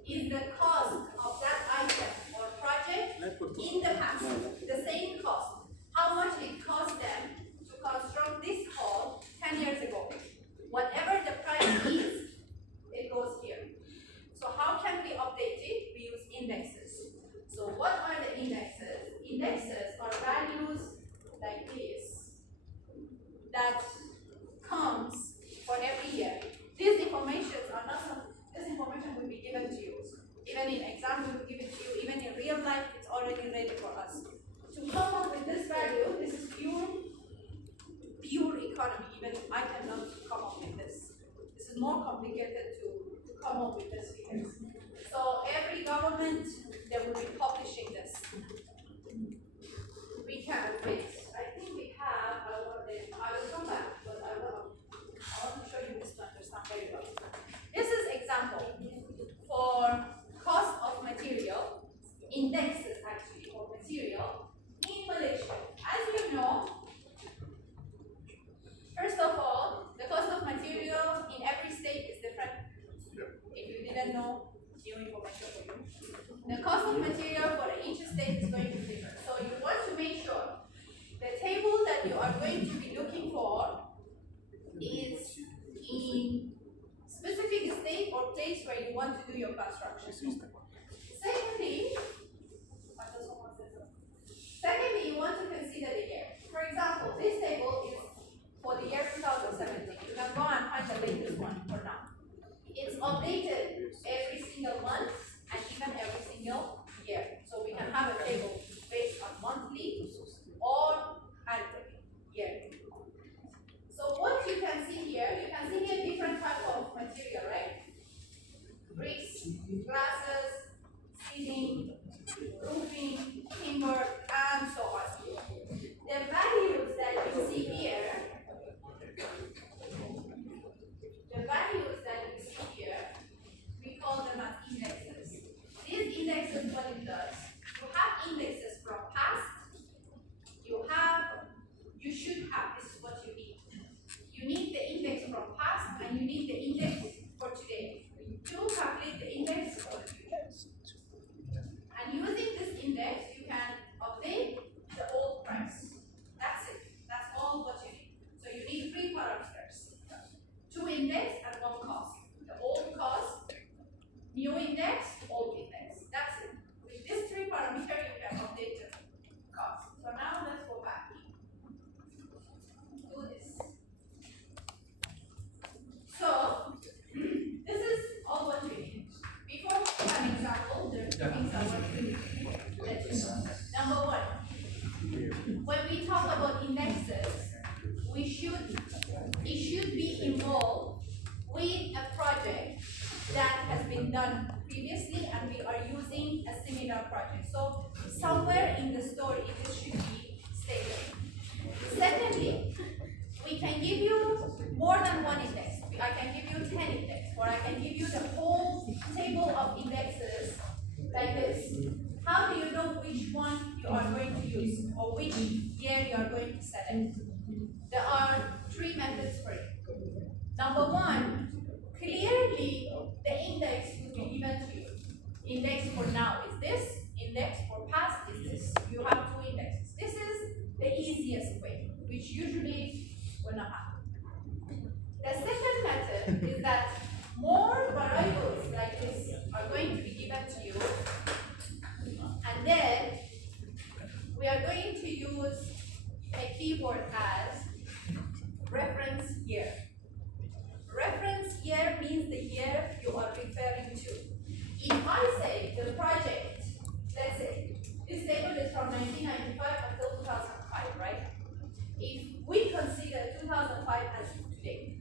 is the cost of that item or project in the past. The same cost. How much it cost them to construct this hall 10 years ago. Whatever the price is, it goes here. So how can we update it? We use indexes. So what are the indexes? Indexes are values like this that comes for every year. These informations are not some, this information will be given to you. Even in exam, we will give it to you. Even in real life, it's already ready for us. To come up with this value, this is pure economy. Even I cannot come up with this. This is more complicated to come up with this figures. So every government, they will be publishing this. We can wait. I think we have, I will come back, but I want to show you this to understand very well. This is example for cost of material, indexes actually for material in Malaysia. As you know, first of all, the cost of material in every state is different. If you didn't know, new information for you. The cost of material for each state is going to be different. So you want to make sure the table that you are going to be looking for is in specific state or place where you want to do your construction. Secondly, you want to consider the year. For example, this table is for the year 2017. You can go and find the latest one for now. It's updated every single month and even every single year. So we can have a table based on monthly or annually, yearly. So what you can see here, you can see here different type of material, right? Bricks, glasses, seating, roofing, timber, and so on. The values that you see here, we call them as indexes. These indexes, what it does, you have indexes from past, you should have, this is what you need. You need the index from past and you need the index for today. To calculate the index for the future. And using this index, you can update the old price. That's it. That's all what you need. So you need 3 parameters. 2 index and 1 cost. The old cost, new index, old index. That's it. With these 3 parameters, you can update the cost. So now let's go back. Do this. So this is all what we need. Before we have an example, there are 2 things I want to let you know. Number 1, when we talk about indexes, it should be involved with a project that has been done previously and we are using a similar project. So somewhere in the story, this should be stated. Secondly, we can give you more than 1 index. I can give you 10 index, or I can give you the whole table of indexes like this. How do you know which one you are going to use or which year you are going to select? There are 3 methods for it. Number 1, clearly the index will be given to you. Index for now is this, index index for past is this. You have two indexes. This is the easiest way, which usually will not happen. The second method is that more variables like this are going to be given to you, and then we are going to use a keyword as reference year. Reference year means the year you are referring to. If I say the project, let's say, this table is from 1995 until 2005, right? If we consider 2005 as today,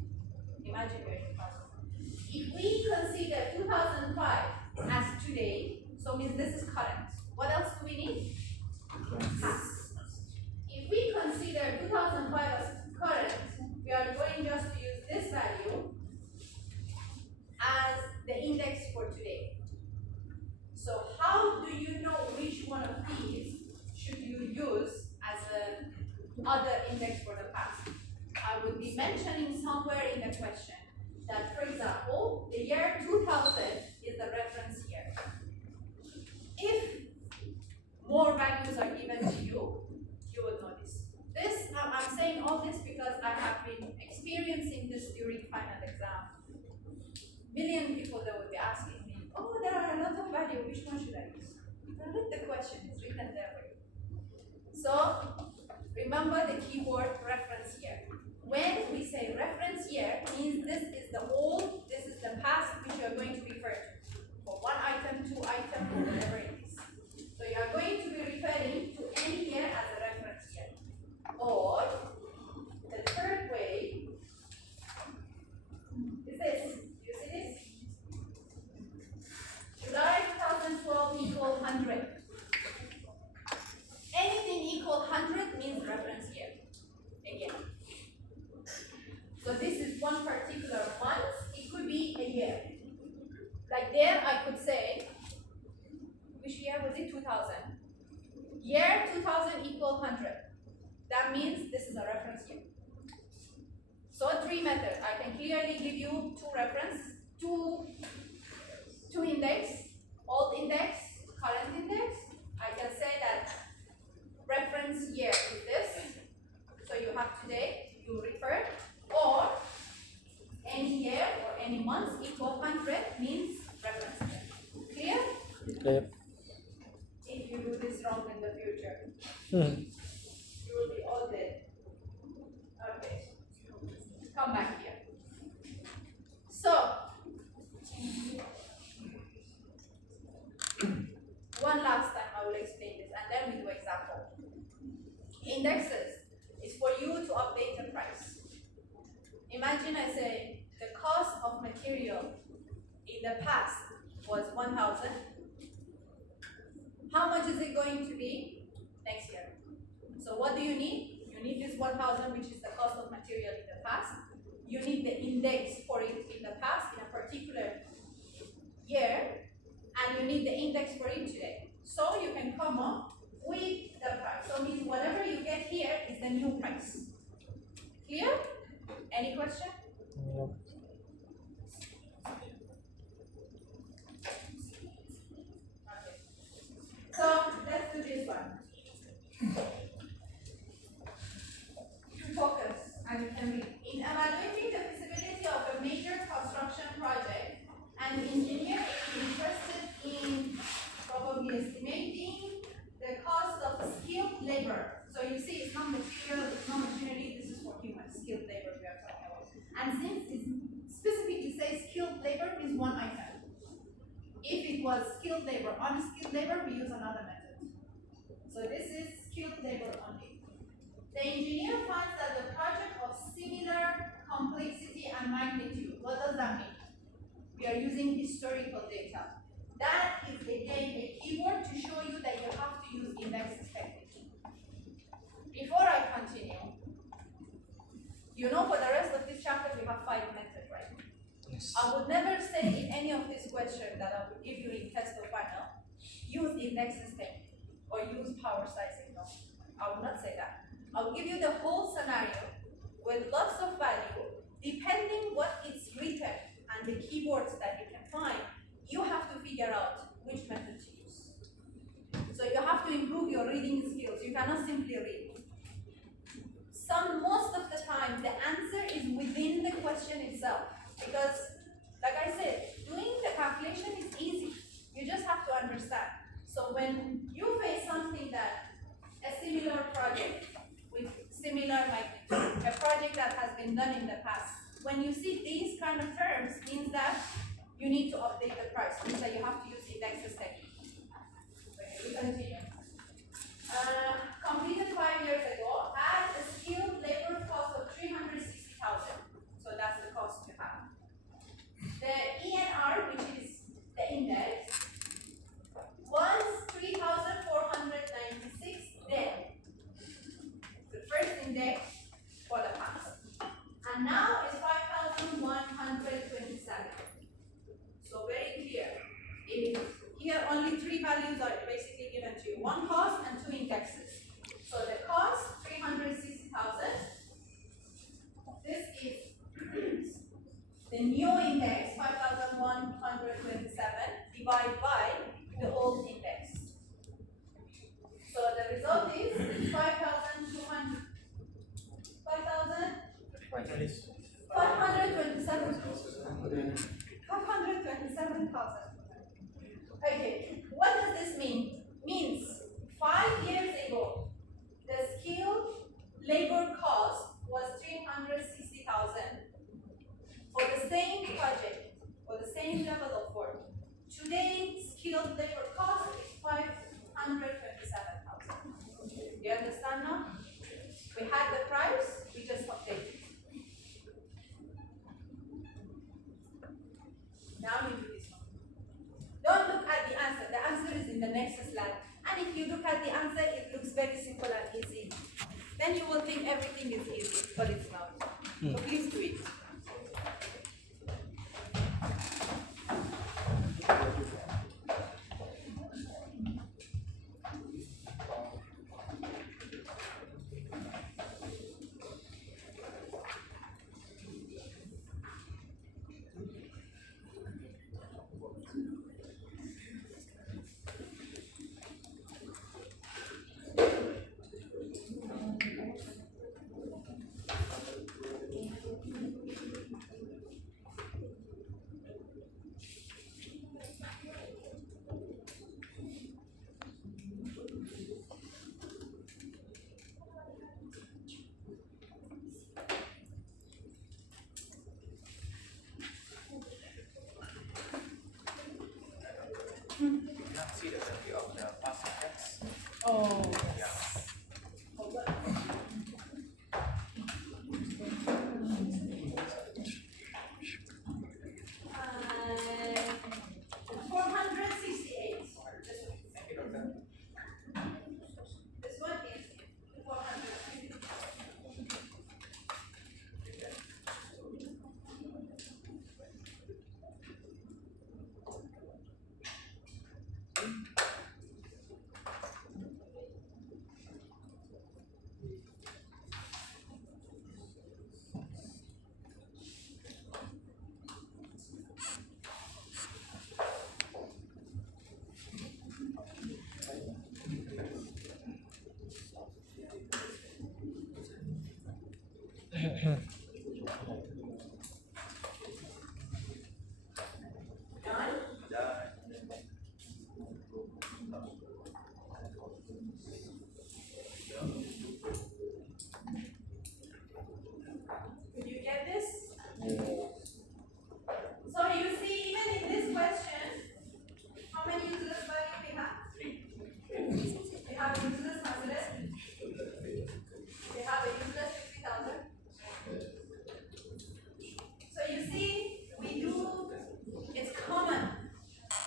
imagine we're in 2005. If we consider 2005 as today, so means this is current. What else do we need? Past. If we consider 2005 as current, we are going just to use this value as the index for today. So how do you know which one of these should you use as a other index for the past? I would be mentioning somewhere in the question that, for example, the year 2000 is the reference year. If more values are given to you, you will know this. I'm saying all this because I have been experiencing this during final exam. Million people that would be asking me, oh, there are a lot of values, which one should I use? Read the question, it's written there for you. So, remember the keyword reference year. When we say reference year, means this is the old, this is the past, which you are going to refer to. For one item, two items, or whatever it is. So you are going to be referring to any year as a reference year. Or, the third way is this. You see this? July 2012 equal 100. Anything equal 100 means reference year. Again. So this is one particular month. It could be a year. Like there, I could say, which year was it? 2000. Year 2000 equal 100. That means this is a reference year. So three methods. I can clearly give you two reference, two index, old index, current index. I can say that reference year is this. So you have today, you refer, or any year or any month equal 100 means reference year. Clear? Clear. If you do this wrong in the future, Hmm. you will be all dead. Okay. Come back here. So, one last time I will explain this and then we do example. Indexes is for you to update the price. Imagine I say the cost of material in the past was 1,000. How much is it going to be next year? So what do you need? You need this 1,000, which is the cost of material in the past. You need the index for it in the past in a particular year, and you need the index for it today. So you can come up with the price. So means whatever you get here is the new price. Clear? Any question? No. Okay. So let's do this one. Focus, and you can read. In evaluating the feasibility of a major construction project, an engineer is interested in probably estimating the cost of skilled labor. So you see, it's not material, it's not machinery, this is for human skilled labor we are talking about. And since it's specific to say skilled labor is one item. If it was skilled labor, unskilled labor, we use another method. So this is skilled labor only. The engineer finds that the project of similar complexity and magnitude. What does that mean? We are using historical data. That is again a keyword to show you that you have to use indexes technique. Before I continue, you know for the rest of this chapter we have 5 methods, right? Yes. I would never say in any of these questions that I will give you in test or final, use indexes technique or use power sizing. No, I will not say that. I will give you the whole scenario with lots of value, depending what is written and the keywords that you can find, you have to figure out which method to use. cannot simply read. Most of the time, the answer is within the question itself. Because, like I said, doing the calculation is easy. You just have to understand. So when you face something that a similar project with similar magnitude, a project that has been done in the past, when you see these kind of terms, means that you need to update the price, means that you have to use indexes technique. Okay, we continue. Completed 5 years ago, had a skilled labor cost of 360,000. So that's the cost you have. The ENR, which is the index, was 3,496 then. The first index for the past. And now is 5,127. So very clear. Here only three values are basically given to you. One cost and two indexes. So the cost, 360,000. This is the new index, 5,127, divided by the old index. So the result is 5,527. 527,000. Okay, what does this mean? Means 5 years ago, the skilled labor cost was 360,000 for the same project, for the same level of work. Today, skilled labor cost is 527,000. You understand now? We had the price, we just updated. Now you do this one. Don't look at the answer. The answer is in the next slide. And if you look at the answer, it looks very simple and easy. Then you will think everything is easy, but it's not. So please do it. See the value of the past effects. Oh, yes. Hold on. 468. Thank you, Doctor. This one is 468. Done? Could you get this? So you see, even in this question, how many useless value we have? We have a useless 100. We have a useless 50,000. So you see, it's common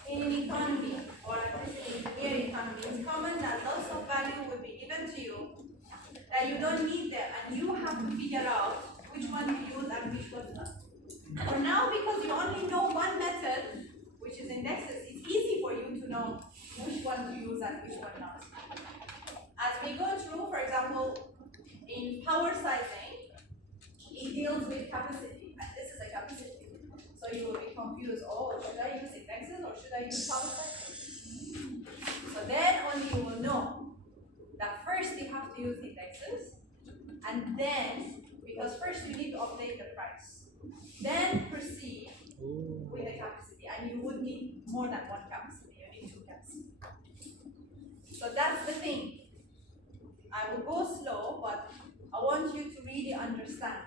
in an economy, or at least in your economy, it's common that lots of value will be given to you that you don't need them, and you have to figure out which one to use and which one not. For now, because you only know one method, which is indexes, it's easy for you to know which one to use and which one not. As we go through, for example, in power sizing, it deals with capacity, and this is a capacity. So you will be confused, oh, should I use indexes or should I use power sizing? So then only you will know that first it to use indexes. And then, because first you need to update the price. Then proceed with the capacity. And you would need more than one capacity. You need two capacity. So that's the thing. I will go slow, but I want you to really understand.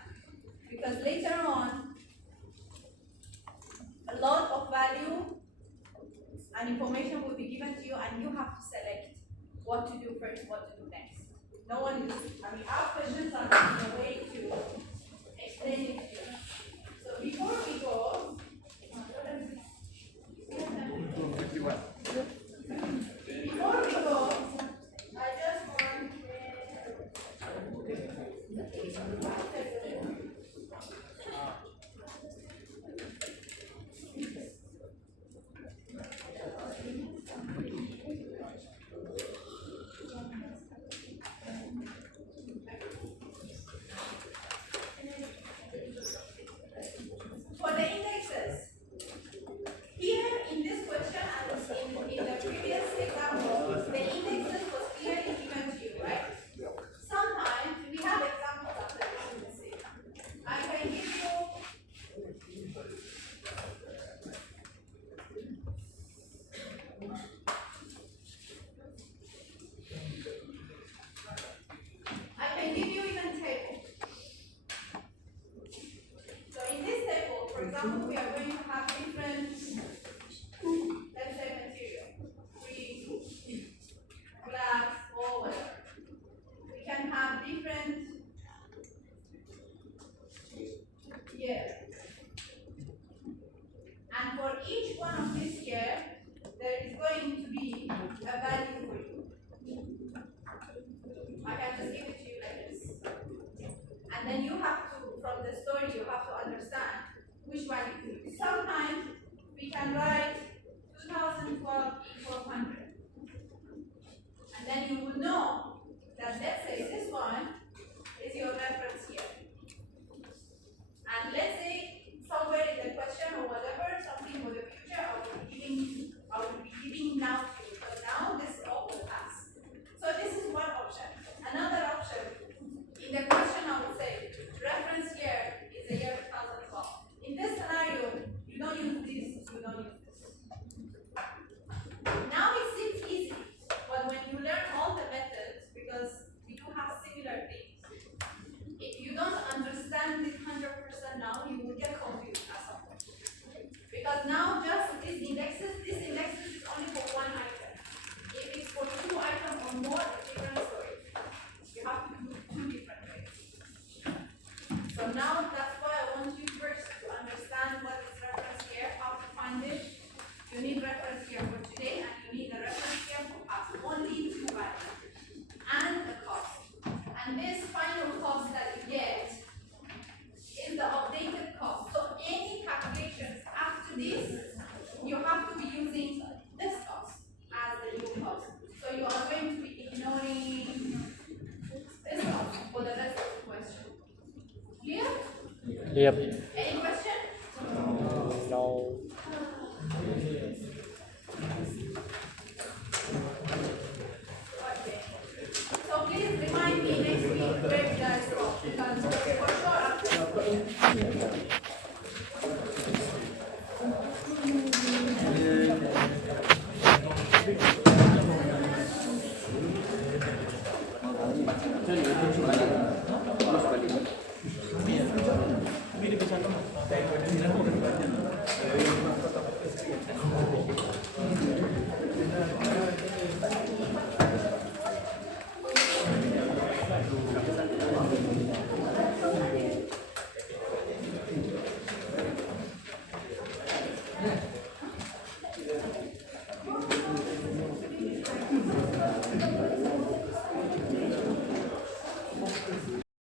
Because later on, a lot of value and information will be given to you, and you have to select what to do first, what to do next. No one is, our questions are in a way to explain it to you. So before we go, I just want for the indexes. Here in this question and in the previous example, the indexes was clearly given to you, right? Sometimes we have examples of the indexes. I can give you even table. So in this table, for example, we are going to have different, let's say, material, wood, glass, or whatever. We can have different years. And for each one of these years, there is going to be a value for you. I can just give it to you like this. And then you have to, from the story, you have to understand which value to use. Sometimes we can write 2012 equals 100. And then you will know that, let's say, this one is your reference here. And let's say somewhere in the question or whatever, something for the future, I will be giving now to you. But now this is all will pass. So this is one option. Another option, in the question I would say, reference year is the year 2012. In this scenario, you don't use this, you don't use this. Now it seems easy, but when you learn all the methods, because we do have similar things, if you don't understand this 100% now, you will get confused at some point. Because now just these indexes is only for one item. If it's for two items or more, it's a different story. You have to do two different ways. So now that's why I want you first to understand what is reference year, how to find it. You need reference year for today, and you need a reference year for past. Only two values. And the cost. And this final cost that you get is the updated cost. So any calculations after this, you have to be using this cost as the new cost. So you are going to be ignoring this cost for the rest of the question. Clear? Yep. Any question? No. Okay. So please remind me next week where we are from, because for sure after Tell you,